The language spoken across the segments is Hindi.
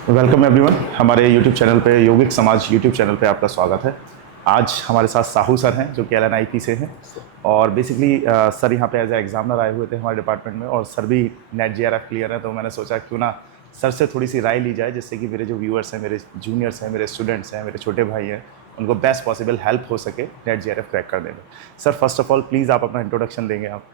वेलकम एवरीवन, हमारे यूट्यूब चैनल पे यौगिक समाज यूट्यूब चैनल पे आपका स्वागत है। आज हमारे साथ साहू सर हैं जो कि LNIP से हैं और बेसिकली सर यहाँ पे एज ए एग्जामिनर आए हुए थे हमारे डिपार्टमेंट में और सर भी नेट JRF क्लियर है। तो मैंने सोचा क्यों ना सर से थोड़ी सी राय ली जाए जिससे कि मेरे जो व्यूअर्स हैं, मेरे जूनियर्स हैं, मेरे स्टूडेंट्स हैं, मेरे छोटे भाई हैं, उनको बेस्ट पॉसिबल हेल्प हो सके नेट JRF क्रैक करने में। Sir first of all please आप अपना इंट्रोडक्शन देंगे आप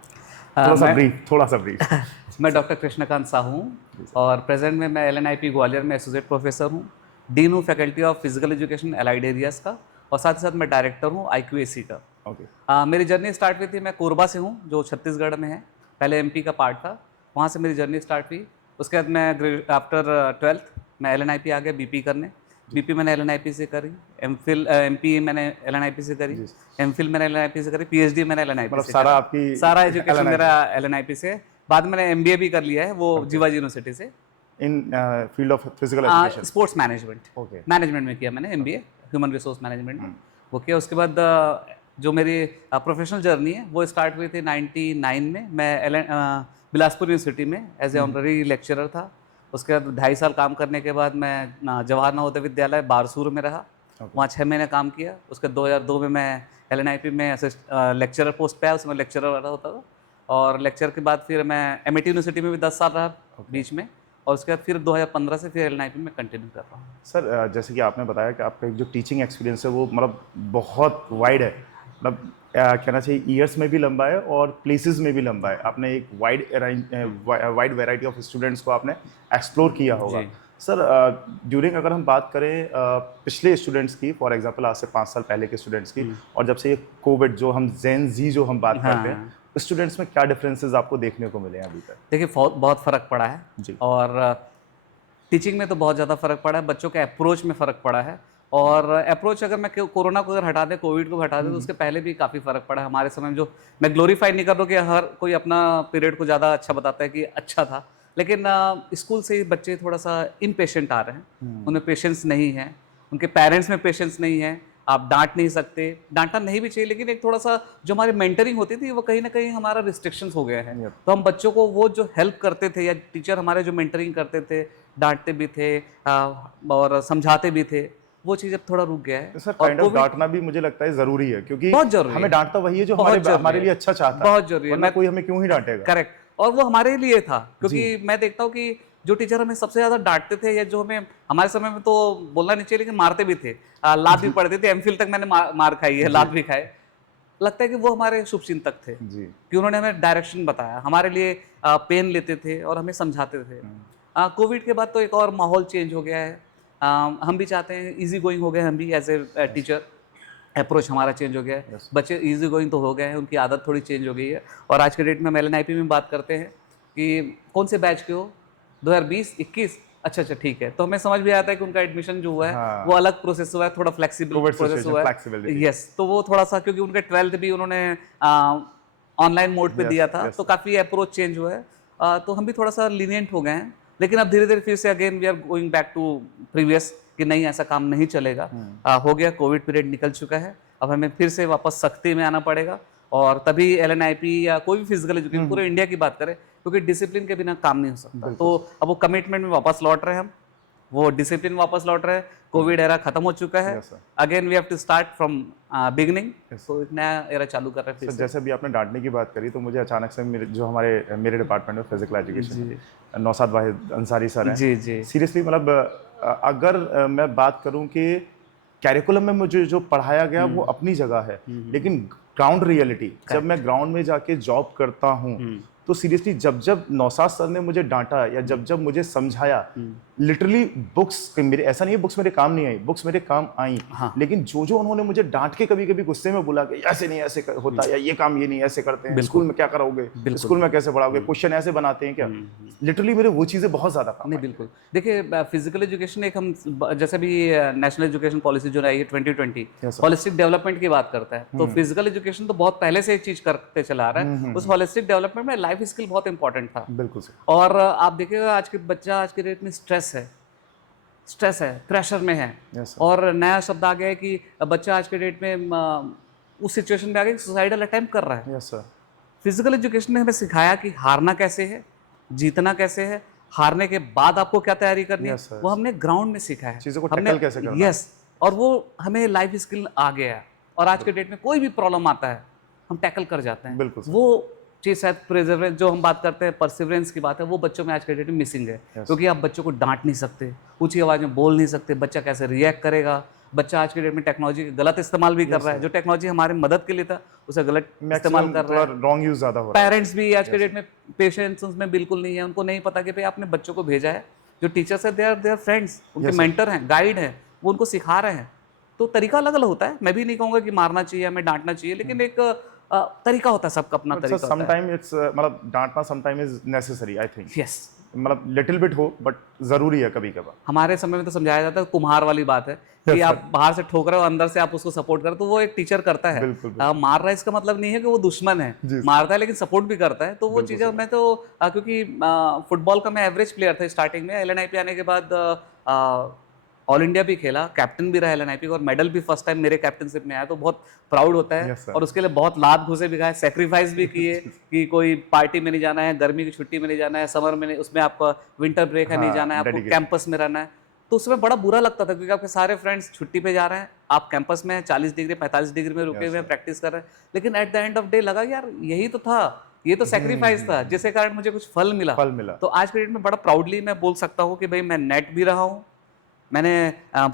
थोड़ा सा ब्रीफ। मैं डॉक्टर कृष्णकांत साहू हूँ और प्रेजेंट में मैं LNIP ग्वालियर में एसोसिएट प्रोफेसर हूँ, डीन हूँ faculty of physical education allied areas का, और साथ ही साथ मैं डायरेक्टर हूँ IQAC का। ओके। मेरी जर्नी स्टार्ट हुई थी, मैं कोरबा से हूँ जो छत्तीसगढ़ में है, पहले MP का पार्ट था, वहाँ से मेरी जर्नी स्टार्ट हुई। उसके बाद मैं आफ्टर 12th मैं LNIP आ गया BP करने। BP मैंने LNIP से करी, MP मैंने LNIP से करी, MPhil मैंने LNIP से करी, PhD मैंने LNIP से सारा करी। आपकी सारा एजुकेशन मेरा LNIP से। बाद में मैंने MBA भी कर लिया है, वो जीवाजी यूनिवर्सिटी से, in field of physical education, sports management. Okay. Management में किया मैंने MBA, ह्यूमन रिसोर्स मैनेजमेंट में वो किया। उसके बाद जो मेरी प्रोफेशनल जर्नी है वो स्टार्ट हुई थी 99 में। मैं बिलासपुर यूनिवर्सिटी में एज ए ऑनररी लेक्चरर था। उसके बाद 2.5 साल काम करने के बाद मैं जवाहर नवोदय विद्यालय बारसूर में रहा, वहाँ 6 महीने काम किया। उसके 2002 में मैं LNIP में लेक्चरर पोस्ट पे आया, उसमें लेक्चरर रहा होता था। और लेक्चर के बाद फिर मैं MIT यूनिवर्सिटी में भी 10 साल रहा बीच में, और उसके बाद फिर 2015 से फिर LNIP में कंटिन्यू कर रहा हूँ। सर जैसे कि आपने बताया कि आपका एक जो टीचिंग एक्सपीरियंस है वो मतलब बहुत वाइड है, मतलब कहना चाहिए ईयर्स में भी लंबा है और प्लेसेस में भी लंबा है। आपने एक वाइड वैरायटी ऑफ स्टूडेंट्स को आपने एक्सप्लोर किया होगा। सर ड्यूरिंग अगर हम बात करें पिछले स्टूडेंट्स की, फॉर एग्जांपल आज से 5 साल पहले के स्टूडेंट्स की, और जब से ये कोविड जो हम जेन जी जो हम बात करते हैं, स्टूडेंट्स में क्या डिफरेंसेस आपको देखने को मिले हैं अभी तक? देखिए बहुत फ़र्क पड़ा है जी। और टीचिंग में तो बहुत ज़्यादा फ़र्क पड़ा है, बच्चों के अप्रोच में फ़र्क पड़ा है। और अप्रोच अगर मैं कोरोना को अगर हटा दें, कोविड को हटा दें, तो उसके पहले भी काफ़ी फ़र्क पड़ा है हमारे समय में। जो मैं ग्लोरीफाई नहीं कर रहा हूँ कि हर कोई अपना पीरियड को ज़्यादा अच्छा बताता है कि अच्छा था, लेकिन स्कूल से ही बच्चे थोड़ा सा इम्पेशेंट आ रहे हैं, उनमें पेशेंस नहीं है, उनके पेरेंट्स में पेशेंस नहीं है। आप डांट नहीं सकते, डांटना नहीं भी चाहिए, लेकिन एक थोड़ा सा जो हमारी मेंटरिंग होती थी वो कहीं ना कहीं हमारा रिस्ट्रिक्शंस हो गया है। तो हम बच्चों को वो जो हेल्प करते थे या टीचर हमारे जो मेंटरिंग करते थे, डांटते भी थे और समझाते भी थे, वो चीज़ अब थोड़ा रुक गया है। तो सर काइंड ऑफ डांटना भी मुझे लगता है ज़रूरी है, क्योंकि बहुत जरूरी हमें है, डांटता वही है जो हमारे लिए अच्छा चाहता है। बहुत जरूरी है। वरना कोई हमें क्यों ही डांटेगा? करेक्ट, और वो हमारे लिए था, क्योंकि मैं देखता हूँ कि जो टीचर हमें सबसे ज्यादा डांटते थे या जो हमें, हमारे समय में तो बोलना नहीं चाहिए लेकिन मारते भी थे, लात भी पड़ती थी। MPhil तक मैंने मार खाई है, लात भी खाए। लगता है कि वो हमारे शुभचिंतक थे जी। कि उन्होंने हमें डायरेक्शन बताया, हमारे लिए पेन लेते थे और हमें समझाते थे। कोविड के बाद तो एक और माहौल चेंज हो गया है। हम भी चाहते हैं, इजी गोइंग हो गए हम भी एज ए टीचर, अप्रोच हमारा चेंज हो गया है। बच्चे इजी गोइंग तो हो गए हैं, उनकी आदत थोड़ी चेंज हो गई है। और आज के डेट में हम LNIP में बात करते हैं कि कौन से बैच के हो, 2020-21, अच्छा ठीक है, तो हमें समझ भी आता है कि उनका एडमिशन जो हुआ है वो अलग प्रोसेस हुआ है, थोड़ा फ्लेक्सिबल प्रोसेस हुआ है। यस, तो वो थोड़ा सा, क्योंकि उनका 12th भी उन्होंने ऑनलाइन मोड पे दिया था, तो काफ़ी अप्रोच चेंज हुआ है। तो हम भी थोड़ा सा लीनियंट हो गए हैं, लेकिन अब धीरे धीरे फिर से again we are going back to previous कि नहीं, ऐसा काम नहीं चलेगा। हो गया, कोविड पीरियड निकल चुका है, अब हमें फिर से वापस सख्ती में आना पड़ेगा। और तभी LNIP या कोई भी फिजिकल एजुकेशन पूरे इंडिया की बात करें, क्योंकि डिसिप्लिन के बिना काम नहीं हो सकता। तो अब वो कमिटमेंट में वापस लौट रहे हैं हम, वो डिसिप्लिन वापस लौट रहे हैं। कोविड एरा खत्म हो चुका है, again we have to start from beginning, तो एक नया एरा चालू कर रहे हैं। जैसे अभी आपने डांटने की बात करी, तो मुझे अचानक से मेरे डिपार्टमेंट में फिजिकल एजुकेशन नौशाद वाहिद अंसारी सर हैं। जी सीरियसली, मतलब अगर मैं बात करूं कि कैरिकुलम में मुझे जो पढ़ाया गया वो अपनी जगह है, लेकिन ग्राउंड रियलिटी, जब मैं ग्राउंड में जाके जॉब करता हूं, तो सीरियसली जब जब नौशाद सर ने मुझे डांटा या जब जब मुझे समझाया, लिटरली बुक्स मेरे, ऐसा नहीं है बुक्स मेरे काम नहीं आई, बुक्स मेरे काम आई। लेकिन जो जो उन्होंने मुझे डांट के कभी कभी गुस्से में बोला कि ऐसे नहीं ऐसे होता, या ये काम ये नहीं ऐसे करते हैं, स्कूल में क्या कराओगे, स्कूल में कैसे पढ़ाओगे, क्वेश्चन ऐसे बनाते हैं क्या, लिटरली मेरे वो चीज़ें बहुत ज़्यादा काम नहीं। बिल्कुल, देखिए फिजिकल एजुकेशन एक, हम जैसे भी नेशनल एजुकेशन पॉलिसी जो आई है 2020, होलिस्टिक डेवलपमेंट की बात करता है, तो फिजिकल एजुकेशन तो बहुत पहले से एक चीज करते चला आ रहा है। उस होलिस्टिक डेवलपमेंट में लाइफ स्किल बहुत इंपॉर्टेंट था। बिल्कुल। और आप देखिएगा आज के बच्चा आज के डेट में स्ट्रेस है, प्रेशर में है। और नया शब्द आ गया है कि बच्चा आज के डेट में उस सिचुएशन में आ गया, सुसाइडल अटेम्प्ट कर रहा है। फिजिकल एजुकेशन ने हमें सिखाया कि हारना कैसे है, जीतना कैसे है, हारने के बाद आपको क्या तैयारी करनी है, Yes, sir. वो हमने ग्राउंड में सीखा है। चीज़ों को हमने tackle कैसे करना है। यस, और वो हमें लाइफ स्किल आ गया है, और आज के डेट में कोई भी प्रॉब्लम आता है हम टैकल कर जाते हैं। बिल्कुल सर। वो चीज़ शायद प्रेजरवेंस जो हम बात करते हैं, परसिवरेंस की बात है, वो बच्चों में आज के डेट में मिसिंग है। क्योंकि आप बच्चों को डांट नहीं सकते, ऊंची आवाज़ में बोल नहीं सकते, बच्चा कैसे रिएक्ट करेगा। बच्चा आज के डेट में टेक्नोलॉजी का गलत इस्तेमाल भी कर रहा है। जो टेक्नोलॉजी हमारे मदद के लिए था उसे गलत इस्तेमाल कर रहा है। रॉन्ग यूज ज्यादा हो रहा है। पेरेंट्स भी आज के डेट में पेशेंस उसमें बिल्कुल नहीं है। उनको नहीं पता कि भाई आपने बच्चों को भेजा है, जो टीचर्स है दे आर फ्रेंड्स, उनके मेंटर हैं, गाइड हैं, वो उनको सिखा रहे हैं। तो तरीका अलग अलग होता है। मैं भी नहीं कहूंगा कि मारना चाहिए, हमें डांटना चाहिए, लेकिन एक तरीका होता है, सबका अपना तरीका होता है। समटाइम इट्स मतलब डांटना sometime is necessary I think. Yes, मतलब लिटिल बिट हो बट जरूरी है कभी कभार। हमारे समय में तो समझाया जाता है, कुम्हार वाली बात है कि आप बाहर से ठोक रहे हो, अंदर से आप उसको सपोर्ट करो, तो वो एक टीचर करता है। बिल्कुल, मार रहा है इसका मतलब नहीं है कि वो दुश्मन है, मारता है लेकिन सपोर्ट भी करता है। तो वो चीज़ें मैं तो क्योंकि फुटबॉल का मैं एवरेज प्लेयर था स्टार्टिंग में, एलएनआईपी आने के बाद ऑल इंडिया भी खेला, कैप्टन भी रहा एलएनआईपी, और मेडल भी फर्स्ट टाइम मेरे कैप्टनशिप में आया, तो बहुत प्राउड होता है। Yes, sir. और उसके लिए बहुत लात घुसे भी खाए, सेक्रीफाइस भी किए कि कोई पार्टी में नहीं जाना है, गर्मी की छुट्टी में नहीं जाना है, समर में नहीं, उसमें आपका विंटर ब्रेक है, नहीं जाना है, आपको कैंपस में रहना है। तो उसमें बड़ा बुरा लगता था क्योंकि आपके सारे फ्रेंड्स छुट्टी पे जा रहे हैं, आप कैंपस में 40 डिग्री 45 डिग्री में रुके हुए हैं, प्रैक्टिस कर रहे हैं। लेकिन at the end of day लगा यार यही तो था, ये तो सेक्रीफाइस था जिसके कारण मुझे कुछ फल मिला। तो आज के डेट में बड़ा प्राउडली मैं बोल सकता हूँ कि भाई मैं नेट भी रहा हूँ, मैंने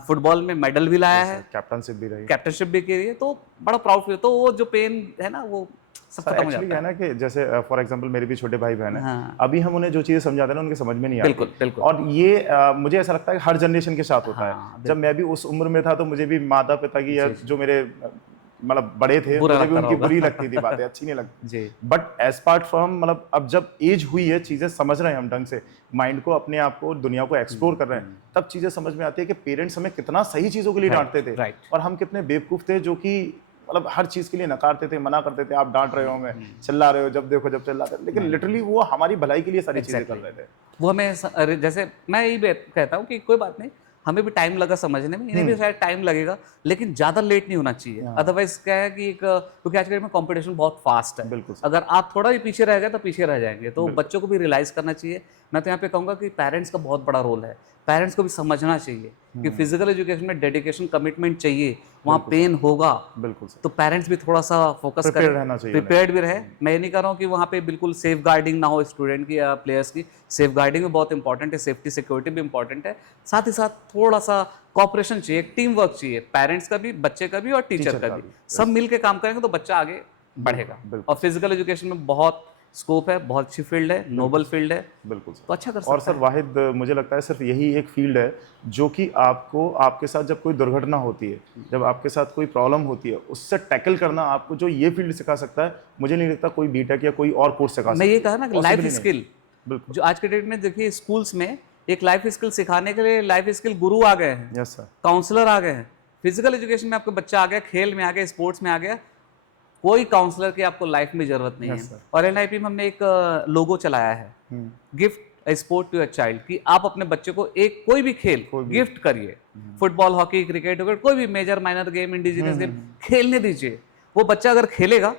फुटबॉल में मेडल भी लाया है, कैप्टनशिप भी की है, तो बड़ा प्राउड फील। तो वो जो पेन है ना वो सब खत्म हो जाता है ना कि जैसे फॉर एग्जांपल मेरे भी छोटे भाई बहन हैं, अभी हम उन्हें जो चीजें समझाते हैं ना उनके समझ में नहीं आती। बिल्कुल बिल्कुल। और ये मुझे ऐसा लगता है कि हर जनरेशन के साथ होता है। जब मैं भी उस उम्र में था तो मुझे भी माता पिता की या जो मेरे मतलब बड़े थे मुझे भी उनकी बुरी लगती थी बातें, अच्छी नहीं लगती। बट एज पार्ट फ्रॉम मतलब अब जब एज हुई है, चीजें समझ रहे हैं हम ढंग से, माइंड को, अपने आप को, दुनिया को एक्सप्लोर कर रहे हैं, तब चीजें समझ में आती है कि पेरेंट्स हमें कितना सही चीजों के लिए डांटते थे और हम कितने बेवकूफ थे जो कि मतलब हर चीज के लिए नकारते थे, मना करते थे, आप डांट रहे हो, हमें चिल्ला रहे हो, जब देखो जब चिल्लाते थे। लेकिन लिटरली वो हमारी भलाई के लिए सारी चीजें कर रहे थे। वो हमें जैसे मैं यही कहता हूँ कि कोई बात नहीं, हमें भी टाइम लगा समझने में, इन्हें भी शायद टाइम लगेगा, लेकिन ज्यादा लेट नहीं होना चाहिए। अदरवाइज क्या है कि क्योंकि आज के डेट में कंपटीशन बहुत फास्ट है, बिल्कुल। अगर आप थोड़ा भी पीछे रह गए तो पीछे रह जाएंगे। तो बच्चों को भी रियलाइज करना चाहिए। मैं तो यहाँ पे कहूँगा कि पेरेंट्स का बहुत बड़ा रोल है। पेरेंट्स को भी समझना चाहिए कि फिजिकल एजुकेशन में डेडिकेशन, कमिटमेंट चाहिए, वहाँ पेन होगा, बिल्कुल। तो पेरेंट्स भी थोड़ा सा फोकस करें, प्रिपेयर्ड भी रहे। मैं ये नहीं कह रहा हूँ कि वहाँ पे बिल्कुल सेफ गार्डिंग ना हो स्टूडेंट की या प्लेयर्स की। सेफ गार्डिंग भी बहुत इंपॉर्टेंट है, सेफ्टी सिक्योरिटी भी इंपॉर्टेंट है। साथ ही साथ थोड़ा सा कॉपरेशन चाहिए, टीम वर्क चाहिए, पेरेंट्स का भी, बच्चे का भी और टीचर का भी। सब मिलकर काम करेंगे तो बच्चा आगे बढ़ेगा। और फिजिकल एजुकेशन में बहुत स्कोप है, बहुत अच्छी फील्ड है, नोबल फील्ड है, बिल्कुल। तो अच्छा कर सकते हैं। और सर वाहिद मुझे लगता है सिर्फ यही एक फील्ड है जो कि आपको, आपके साथ जब कोई दुर्घटना होती है, जब आपके साथ कोई प्रॉब्लम होती है, उससे टैकल करना आपको जो ये फील्ड सिखा सकता है, मुझे नहीं लगता कोई बीटेक या कोई और कोर्स सिखा सकता है। मैं ये कहा ना कि लाइफ स्किल, जो आज के डेट में देखिए स्कूल्स में एक लाइफ स्किल सिखाने के लिए लाइफ स्किल गुरु आ गए हैं, यस सर, काउंसलर आ गए हैं। फिजिकल एजुकेशन में आपका बच्चा आ गया, खेल में आ गया, स्पोर्ट्स में आ गया, कोई काउंसलर की आपको लाइफ में जरूरत नहीं है। और एलआईपी में हमने एक लोगो चलाया है, gift a sport to a child, कि आप अपने बच्चे को एक कोई भी खेल गिफ्ट करिए। फुटबॉल, हॉकी, क्रिकेट, कोई भी major minor game, indigenous game खेलने दीजिए। वो बच्चा अगर खेलेगा,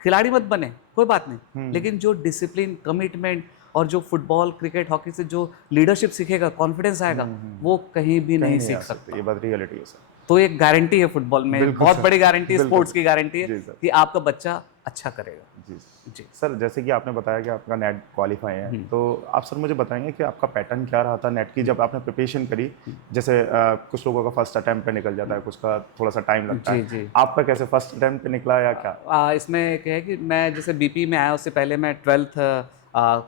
खिलाड़ी मत बने कोई बात नहीं, लेकिन जो डिसिप्लिन, कमिटमेंट और जो फुटबॉल, क्रिकेट, हॉकी से जो लीडरशिप सीखेगा, कॉन्फिडेंस आएगा, वो कहीं भी नहीं सीख सकता। ये बात रियलिटी है सर। तो एक गारंटी है फुटबॉल में, बहुत बड़ी गारंटी, स्पोर्ट्स की गारंटी है कि आपका बच्चा अच्छा करेगा। जी जी सर, जैसे कि आपने बताया कि आपका नेट क्वालिफाई है, तो आप सर मुझे बताएंगे कि आपका पैटर्न क्या रहा था नेट की जब आपने प्रिपरेशन करी? जैसे कुछ लोगों का फर्स्ट अटेम्प्ट पे निकल जाता है, कुछ का थोड़ा सा टाइम लगता है, आपका कैसे फर्स्ट अटेम्प्ट पे निकला या क्या? इसमें एक है कि मैं जैसे बीपी में आया, उससे पहले मैं 12th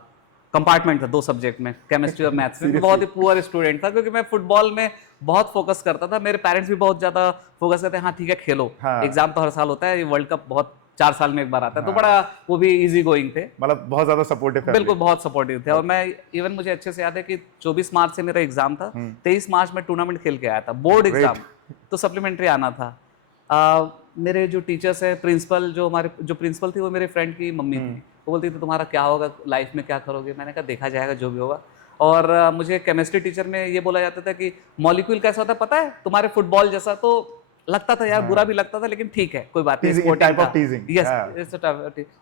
कंपार्टमेंट था, 2 सब्जेक्ट में, केमिस्ट्री और मैथ्स में। बहुत ही पुअर स्टूडेंट था क्योंकि मैं फुटबॉल में बहुत फोकस करता था। मेरे पेरेंट्स भी बहुत ज्यादा फोकस करते हैं, हाँ ठीक है खेलो, एग्जाम तो हर साल होता है, ये वर्ल्ड कप बहुत 4 साल में एक बार आता है, तो बड़ा वो भी इजी गोइंग थे, मतलब बहुत ज्यादा सपोर्टिव थे। बिल्कुल बहुत सपोर्टिव थे। और मैं इवन मुझे अच्छे से याद है कि 24 मार्च से मेरा एग्जाम था, 23 मार्च में टूर्नामेंट खेल के आया था, बोर्ड एग्जाम, तो सप्लीमेंट्री आना था। मेरे जो टीचर्स है, प्रिंसिपल, जो हमारे जो प्रिंसिपल थी वो मेरे फ्रेंड की मम्मी थी। वो बोलती थी तुम्हारा क्या होगा लाइफ में, क्या करोगे? मैंने कहा देखा जाएगा जो भी होगा। और मुझे केमिस्ट्री टीचर में ये बोला जाता था कि मॉलिक्यूल कैसा होता है पता है तुम्हारे, फुटबॉल जैसा। तो लगता था यार, बुरा भी लगता था, लेकिन ठीक है कोई बात नहीं। और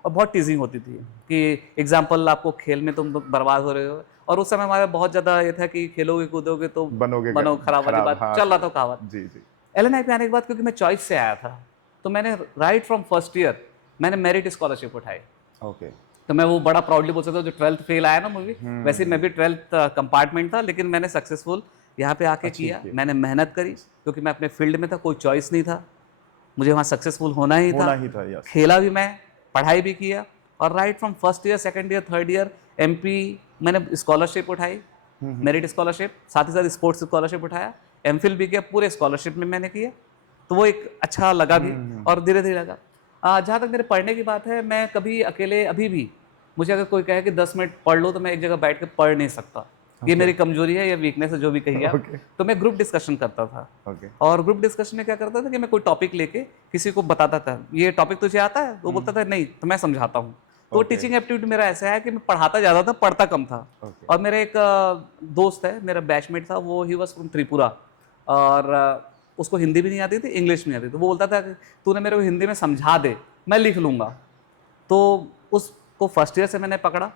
बहुत टीजिंग होती थी कि एग्जाम्पल आपको खेल में तुम बर्बाद हो रहे हो, और उस समय हमारा बहुत ज़्यादा ये था कि खेलोगे कूदोगे तो बनोगे बनो खराब वाली बात हाँ, चल रहा था कहावत। जी जी। LNIP आने के बाद क्योंकि मैं चॉइस से आया था, तो मैंने राइट फ्रॉम फर्स्ट ईयर मैंने मेरिट स्कॉलरशिप उठाई। ओके। तो मैं वो बड़ा प्राउडली बोल सकता हूँ, जो 12th फेल आया ना मूवी, वैसे मैं भी 12th कंपार्टमेंट था, लेकिन मैंने सक्सेसफुल यहाँ पे आके किया। मैंने मेहनत करी क्योंकि मैं अपने फील्ड में था, कोई चॉइस नहीं था, मुझे वहाँ सक्सेसफुल होना ही था। यस। खेला भी मैं, पढ़ाई भी किया, और right from first year, second year, third year MP मैंने स्कॉलरशिप उठाई, मेरिट स्कॉलरशिप, साथ ही साथ स्पोर्ट्स स्कॉलरशिप उठाया, MPhil भी किया, पूरे स्कॉलरशिप में मैंने किया। तो वो एक अच्छा लगा भी, और धीरे धीरे लगा। जहाँ तक मेरे पढ़ने की बात है, मैं कभी अकेले, अभी भी मुझे अगर कोई कहे कि 10 मिनट पढ़ लो, तो मैं एक जगह बैठ के पढ़ नहीं सकता। ये मेरी कमजोरी है या वीकनेस है, जो भी कहिए आप। तो मैं ग्रुप डिस्कशन करता था। और ग्रुप डिस्कशन में क्या करता था कि मैं कोई टॉपिक लेके किसी को बताता था, ये टॉपिक तुझे आता है? वो बोलता था नहीं, तो मैं समझाता हूँ। तो टीचिंग एप्टीट्यूड मेरा ऐसा है कि मैं पढ़ाता ज़्यादा था, पढ़ता कम था। और मेरा एक दोस्त है, मेरा बैचमेट था, वो ही वॉज फ्रॉम त्रिपुरा, और उसको हिंदी भी नहीं आती थी, इंग्लिश भी नहीं आती। तो वो बोलता था कि तूने मेरे को हिंदी में समझा दे, मैं लिख लूँगा। तो उसको फर्स्ट ईयर से मैंने पकड़ा,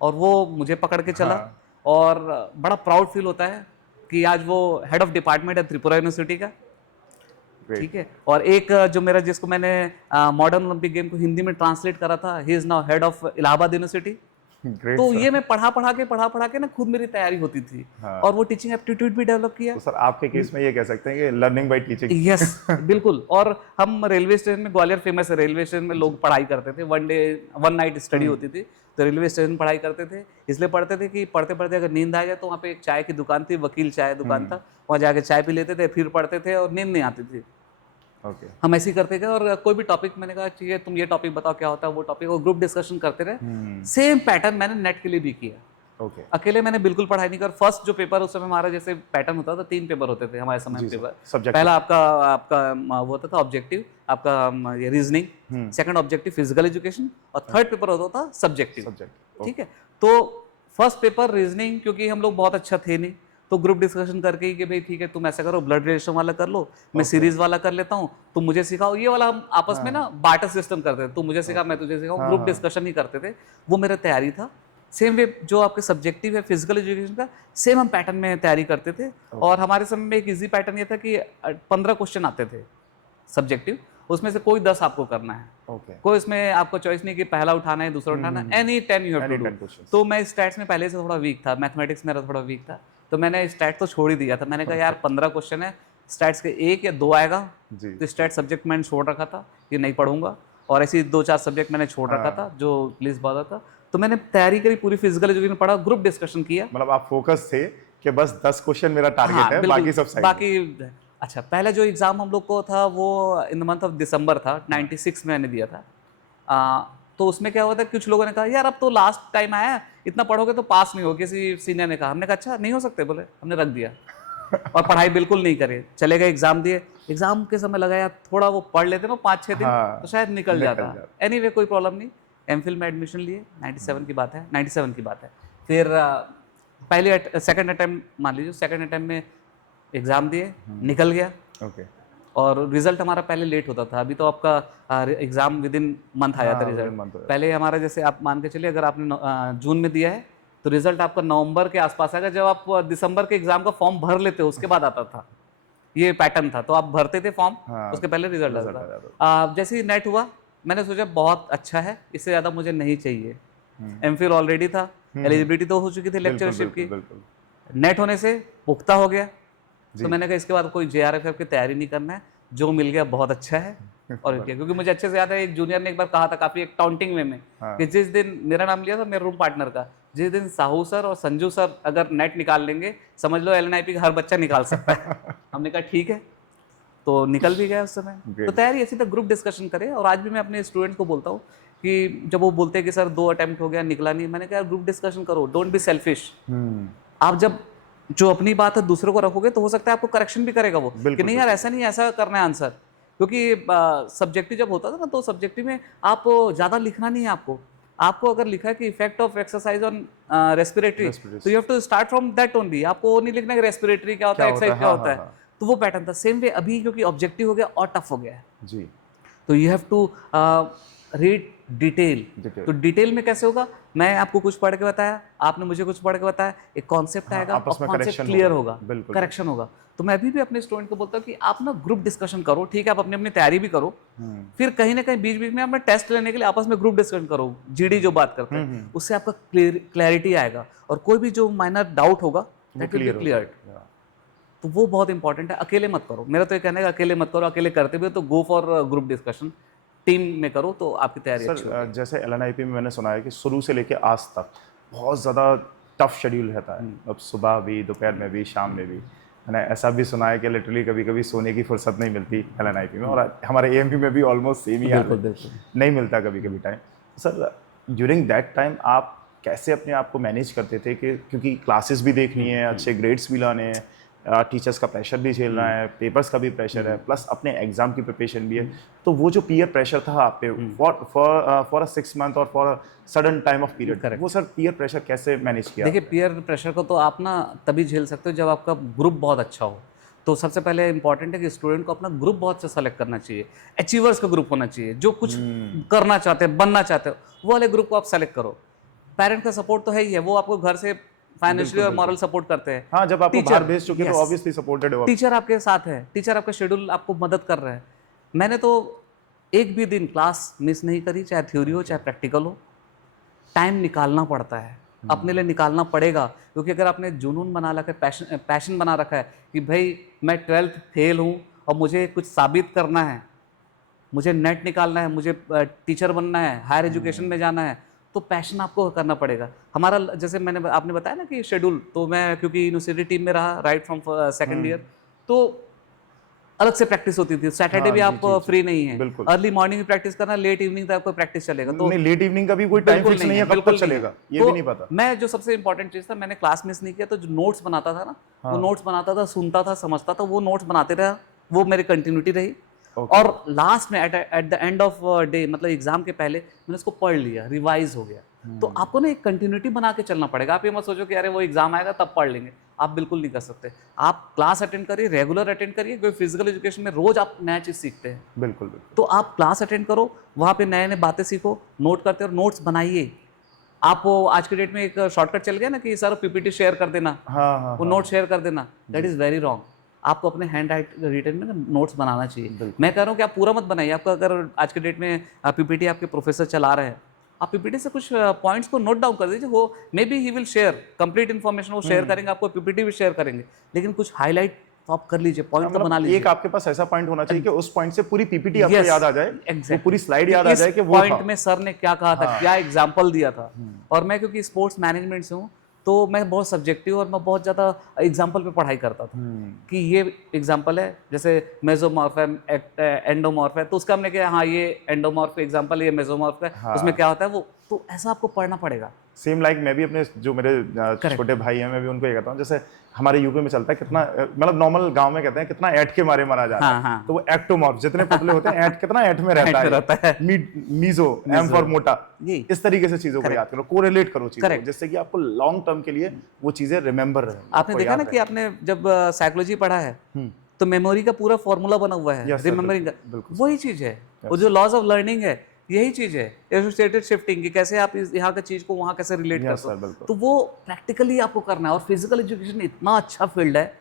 और वो मुझे पकड़ के चला। और बड़ा प्राउड फील होता है कि आज वो हेड ऑफ डिपार्टमेंट है त्रिपुरा यूनिवर्सिटी का। ठीक है। और एक जो मेरा, जिसको मैंने मॉडर्न ओलंपिक गेम को हिंदी में ट्रांसलेट करा था, he is now head of Allahabad university. तो ये मैं पढ़ा के ना खुद मेरी तैयारी होती थी। और वो टीचिंग एप्टीट्यूड भी डेवलप किया। तो सर आपके केस में ये कह सकते हैं कि लर्निंग बाय टीचिंग। यस बिल्कुल। और हम रेलवे स्टेशन में, ग्वालियर फेमस है, रेलवे स्टेशन में लोग पढ़ाई करते थे, वन नाइट स्टडी होती थी। तो रेलवे स्टेशन पढ़ाई करते थे, इसलिए पढ़ते थे कि पढ़ते पढ़ते अगर नींद आ जाए, तो वहाँ पे एक चाय की दुकान थी, वकील चाय दुकान था, वहाँ जाके चाय पी लेते थे, फिर पढ़ते थे, और नींद नहीं आती थी। हम ऐसे ही करते गए। और कोई भी टॉपिक मैंने कहा ठीक है, तुम ये टॉपिक बताओ क्या होता है, वो टॉपिक, और ग्रुप डिस्कशन करते रहे। सेम पैटर्न मैंने नेट के लिए भी किया। अकेले मैंने बिल्कुल पढ़ाई नहीं कर। फर्स्ट जो पेपर उस समय हमारा जैसे पैटर्न होता था, 3 पेपर होते थे हमारे समय पेपर। पहला आपका वो होता था ऑब्जेक्टिव, आपका ये reasoning, second objective physical education, और थर्ड पेपर होता था सब्जेक्टिव। ठीक है। तो फर्स्ट पेपर रीजनिंग, क्योंकि हम लोग बहुत अच्छा थे नहीं, तो ग्रुप डिस्कशन करके ही कि भाई ठीक है, तुम ऐसा करो, ब्लड रिलेशन वाला कर लो, मैं सीरीज वाला कर लेता हूँ, तुम मुझे सिखाओ, ये वाला हम आपस में ना बार्टर सिस्टम करते थे, तुम मुझे सिखा, मैं तुझे सिखाऊं, ग्रुप डिस्कशन ही करते थे। वो मेरा तैयारी था। सेम वे जो आपके सब्जेक्टिव है फिजिकल एजुकेशन का, सेम हम पैटर्न में तैयारी करते थे। और हमारे समय में एक इजी पैटर्न ये था कि 15 क्वेश्चन आते थे सब्जेक्टिव, उसमें से कोई 10 आपको करना है। कोई इसमें आपको चॉइस नहीं कि पहला उठाना है, दूसरा उठाना है, any 10 you have to do. तो मैं स्टैट्स में पहले से थोड़ा वीक था, मैथमेटिक्स मेरा थोड़ा वीक था, तो मैंने स्टैट तो छोड़ ही दिया था। मैंने कहा यार 15 क्वेश्चन है, स्टैट्स के 1 या 2 आएगा, तो स्टैट सब्जेक्ट मैंने छोड़ रखा था कि नहीं पढ़ूंगा। और ऐसे 2-4 सब्जेक्ट मैंने छोड़ रखा था जो प्लीज बहुत था। तो मैंने तैयारी करी पूरी, फिजिकल एजुकेशन पढ़ा, ग्रुप डिस्कशन किया। मतलब आप फोकस थे कि बस 10 क्वेश्चन मेरा टारगेट है, बाकी सब साइड। बाकी अच्छा, पहला जो एग्जाम हम लोग को था वो in the month of December था, 96 में मैंने दिया था। तो उसमें क्या हुआ था, कुछ लोगों ने कहा यार अब तो लास्ट टाइम आया, इतना पढ़ोगे तो पास नहीं हो, किसी सीनियर ने कहा। हमने कहा अच्छा नहीं हो सकते, बोले, हमने रख दिया और पढ़ाई बिल्कुल नहीं करे, चले गए एग्जाम दिए। एग्जाम के समय लगा यार थोड़ा वो पढ़ लेते ना 5-6 दिन, तो शायद निकल जाता। एनीवे कोई प्रॉब्लम नहीं, MPhil में एडमिशन लिए, 97 की बात है, 97 की बात है। फिर पहले सेकंड अटेम्प्ट मान लीजिए, सेकंड अटेम्प्ट में एग्जाम दिए, निकल गया। और रिजल्ट हमारा पहले लेट होता था, अभी तो आपका एग्जाम विद इन मंथ आ जाता है रिजल्ट। पहले हमारा जैसे आप मान के चलिए, अगर आपने जून में दिया है तो रिजल्ट आपका नवंबर के आसपास आएगा। जब आप दिसंबर के एग्जाम का फॉर्म भर लेते हो उसके बाद आता था, ये पैटर्न था। तो आप भरते थे फॉर्म, उसके पहले रिजल्ट आता था। जैसे ही नेट हुआ, मैंने सोचा बहुत अच्छा है, इससे ज़्यादा मुझे नहीं चाहिए। MPhil ऑलरेडी था, एलिजिबिलिटी तो हो चुकी थी लेक्चरशिप की, नेट होने से पुख्ता हो गया। तो मैंने कहा इसके बाद कोई JRF की तैयारी नहीं करना है, जो मिल गया बहुत अच्छा है। और क्या, क्योंकि मुझे अच्छे से याद है, एक जूनियर ने एक बार कहा था काफी एक टाउंटिंग वे में, कि जिस दिन मेरा नाम लिया था मेरे रूम पार्टनर का, जिस दिन साहू सर और संजू सर अगर नेट निकाल लेंगे, समझ लो LNIP का हर बच्चा निकाल सकता है। हमने कहा ठीक है, तो निकल भी गया उस समय। तो तैयारी ऐसी तक ग्रुप डिस्कशन करे। और आज भी मैं अपने स्टूडेंट को बोलता हूँ कि जब वो बोलते हैं कि सर 2 अटेम्प्ट हो गया, निकला नहीं, मैंने कहा ग्रुप डिस्कशन करो, डोंट बी सेल्फिश। आप जब जो अपनी बात है दूसरों को रखोगे, तो हो सकता है आपको करेक्शन भी करेगा वो, कि नहीं यार ऐसा नहीं, ऐसा करना है आंसर। क्योंकि सब्जेक्टिव जब होता था ना, तो सब्जेक्टिव में आप ज़्यादा लिखना नहीं है आपको अगर लिखा है कि effect of exercise on respiratory, तो you have to start from that only. आपको वो नहीं लिखना कि रेस्पिरेटरी क्या होता है, एक्सरसाइज क्या होता है। तो वो पैटर्न था। सेम वे अभी क्योंकि ऑब्जेक्टिव हो गया और टफ हो गया है जी, तो you have to read detail. तो डिटेल में कैसे होगा, मैं आपको कुछ पढ़ के बताया, आपने मुझे कुछ पढ़ के बताया, एक कॉन्सेप्ट आएगा आपस और में कॉन्सेप्ट correction क्लियर होगा, होगा, बिल्कुल। करेक्शन होगा। तो मैं अभी भी अपने स्टूडेंट को बोलता हूँ कि आप ना ग्रुप डिस्कशन करो, ठीक है, आप अपनी अपनी तैयारी भी करो, फिर कहीं ना कहीं बीच बीच में अपना टेस्ट लेने के लिए आपस में ग्रुप डिस्कशन करो, जीडी जो बात करते हैं, उससे आपका क्लैरिटी आएगा और कोई भी जो माइनर डाउट होगा दैट विल बी क्लियर्ड। तो वो बहुत इंपॉर्टेंट है। अकेले मत करो, मेरा तो ये कहना है कि अकेले मत करो, अकेले करते भी हो तो go for group discussion, team में करो तो आपकी तैयारी अच्छी होगी। सर जैसे LNIP में मैंने सुना है कि शुरू से लेके आज तक बहुत ज़्यादा टफ शेड्यूल रहता है, अब सुबह भी, दोपहर में भी, शाम में भी। मैंने ऐसा भी सुना है कि लिटरली कभी कभी सोने की फुर्सत नहीं मिलती LNIP में, और हमारे AMP में भी ऑलमोस्ट सेम ही हाल है, नहीं मिलता कभी कभी time. Sir during that time आप कैसे अपने आप को मैनेज करते थे कि क्योंकि क्लासेस भी देखनी है, अच्छे ग्रेड्स भी लाने हैं, टीचर्स का प्रेशर भी झेलना है, पेपर्स का भी प्रेशर है, प्लस अपने एग्जाम की प्रिपरेशन भी है, तो वो जो पीयर प्रेशर था आप पे फॉर अ 6 मंथ और for a sudden time of period, वो सर पीयर प्रेशर कैसे मैनेज किया? देखिए, पीयर प्रेशर को तो आप ना तभी झेल सकते हो जब आपका ग्रुप बहुत अच्छा हो। तो सबसे पहले इंपॉर्टेंट है कि स्टूडेंट को अपना ग्रुप बहुत अच्छा सेलेक्ट करना चाहिए, अचीवर्स का ग्रुप होना चाहिए, जो कुछ करना चाहते हैं, बनना चाहते हो, वो वाले ग्रुप को आप सेलेक्ट करो। पेरेंट का सपोर्ट तो है ही है, वो आपको घर से फाइनेंशियली और मॉरल सपोर्ट करते हैं। हाँ, जब आपको टीचर, बाहर भेज चुके तो yes, ऑब्वियसली सपोर्टेड हो। टीचर आपके साथ है, टीचर आपका शेड्यूल आपको मदद कर रहा है। मैंने तो एक भी दिन क्लास मिस नहीं करी, चाहे थ्योरी हो चाहे प्रैक्टिकल हो। टाइम निकालना पड़ता है, अपने लिए निकालना पड़ेगा, क्योंकि अगर आपने जुनून बना रखा है, पैशन बना रखा है कि भाई मैं 12th फेल हूँ और मुझे कुछ साबित करना है, मुझे नेट निकालना है, मुझे टीचर बनना है, हायर एजुकेशन में जाना है, तो पैशन आपको करना पड़ेगा। हमारा जैसे मैंने आपने बताया ना कि शेड्यूल, तो मैं क्योंकि यूनिवर्सिटी टीम में रहा राइट फ्रॉम सेकंड ईयर, तो अलग से प्रैक्टिस होती थी। सैटरडे भी आप फ्री नहीं है, बिल्कुल। अर्ली मॉर्निंग में प्रैक्टिस करना, लेट इवनिंग तक आपको प्रैक्टिस चलेगा। तो नहीं, लेट इवनिंग का भी कोई टाइम फिक्स नहीं है, कब तक चलेगा ये भी नहीं पता। मैं जो सबसे इंपॉर्टेंट चीज था, मैंने क्लास मिस नहीं किया, तो जो नोट्स बनाता था ना, वो नोट्स बनाता था, सुनता था, समझता था, वो नोट्स बनाते रहा, वो मेरी कंटिन्यूटी रही। और लास्ट में at the end of day, मतलब एग्जाम के पहले मैंने उसको पढ़ लिया, रिवाइज हो गया। तो आपको ना एक कंटिन्यूटी बना के चलना पड़ेगा। आप ये मत सोचो कि अरे वो एग्जाम आएगा तब पढ़ लेंगे, आप बिल्कुल नहीं कर सकते। आप क्लास अटेंड करिए, रेगुलर अटेंड करिए, क्योंकि फिजिकल एजुकेशन में रोज आप नया चीज सीखते हैं। बिल्कुल बिल्कुल। तो आप क्लास अटेंड करो, वहाँ पे नए नए बातें सीखो, नोट करते और नोट्स बनाइए। आप वो आज के डेट में एक शॉर्टकट चल गया ना कि सर PPT शेयर कर देना, हाँ, वो नोट शेयर कर देना, दैट इज वेरी रॉन्ग। आपको अपने हैंड रिटन में ना नोट्स बनाना चाहिए। मैं कह रहा हूँ कि आप पूरा मत बनाइए। आपका अगर आज के डेट में PPT आपके प्रोफेसर चला रहे हैं, आप PPT से कुछ पॉइंट्स को नोट डाउन कर दीजिए। वो may be he will share complete information, वो शेयर करेंगे, आपको PPT भी शेयर करेंगे, लेकिन कुछ हाईलाइट तो आप कर लीजिए, पॉइंट तो बना लीजिए। एक आपके पास ऐसा पॉइंट होना चाहिए कि उस पॉइंट से पूरी PPT आपको याद आ जाए, exactly. वो पूरी स्लाइड याद आ जाए कि वो पॉइंट में सर ने क्या कहा था, क्या एग्जाम्पल दिया था। और मैं क्योंकि स्पोर्ट्स मैनेजमेंट से हूँ, तो मैं बहुत सब्जेक्टिव और मैं बहुत ज़्यादा एग्जाम्पल पे पढ़ाई करता था कि ये एग्जाम्पल है, जैसे मेसोमॉर्फ है, एंडोमॉर्फ है, तो उसका हमने कहा हाँ ये एंडोमॉर्फ एग्जाम्पल, ये मेसोमॉर्फ है, उसमें क्या होता है वो, तो ऐसा आपको पढ़ना पड़ेगा। सेम लाइक मैं भी अपने जो मेरे छोटे भाई हैं, मैं भी उनको ये कहता हूँ, जैसे हमारे यूपी में चलता है कितना, मतलब नॉर्मल गांव में कहते हैं कितना ऐट के मारे मारा जाता है, तो वो एक्टोमॉर्फ, जितने पुतले होते हैं ऐट कितना ऐट में रहता है, मीजो, एम फॉर मोटा, इस तरीके से चीजों को याद करो, कोरिलेट करो चीजों को, जिससे कि आपको लॉन्ग टर्म के लिए वो चीजें रिमेंबर रहे। आपने देखा ना कि आपने जब साइकोलॉजी पढ़ा है तो मेमोरी का पूरा फॉर्मूला बना हुआ है, रिमेंबरिंग का, वही चीज है। वो जो लॉज ऑफ लर्निंग है, यही चीज है, एसोसिएटेड शिफ्टिंग की, कैसे आप यहाँ का चीज को वहाँ कैसे रिलेट करते हो, तो वो प्रैक्टिकली आपको करना है। और फिजिकल एजुकेशन इतना अच्छा फील्ड है,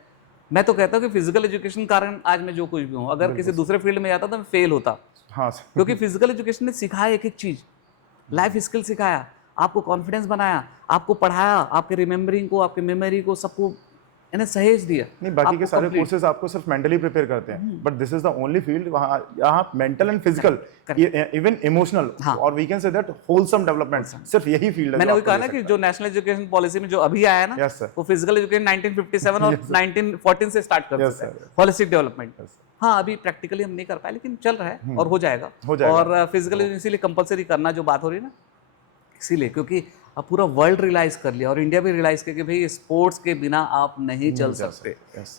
मैं तो कहता हूँ कि फिजिकल एजुकेशन कारण आज मैं जो कुछ भी हूँ, अगर किसी दूसरे फील्ड में जाता तो मैं फेल होता। हाँ, क्योंकि फिजिकल एजुकेशन ने सिखाया एक एक चीज, लाइफ स्किल सिखाया, आपको कॉन्फिडेंस बनाया, आपको पढ़ाया, आपके रिमेम्बरिंग को, आपके मेमोरी को, सबको इन्हें सहेज दिया। नहीं, बाकी के सारे कोर्सेज आपको सिर्फ मेंटली प्रिपेयर करते हैं, but this is the only field वहाँ यहाँ mental and physical, even emotional, और we can say that wholesome development, सिर्फ यही फील्ड है। मैंने वही कहा ना कि जो नेशनल एजुकेशन पॉलिसी में जो अभी आया है ना, वो फिजिकल एजुकेशन 1957 और 1914 से स्टार्ट कर सकते हैं, होलिस्टिक डेवलपमेंट। हाँ, अभी प्रैक्टिकली हम नहीं कर पाए, लेकिन चल रहा है और हो जाएगा। और फिजिकल इसीलिए कंपलसरी करना जो बात हो रही है ना, इसीलिए क्योंकि अब पूरा वर्ल्ड रियलाइज कर लिया और इंडिया भी रियलाइज किया कि भाई स्पोर्ट्स के बिना आप नहीं चल सकते।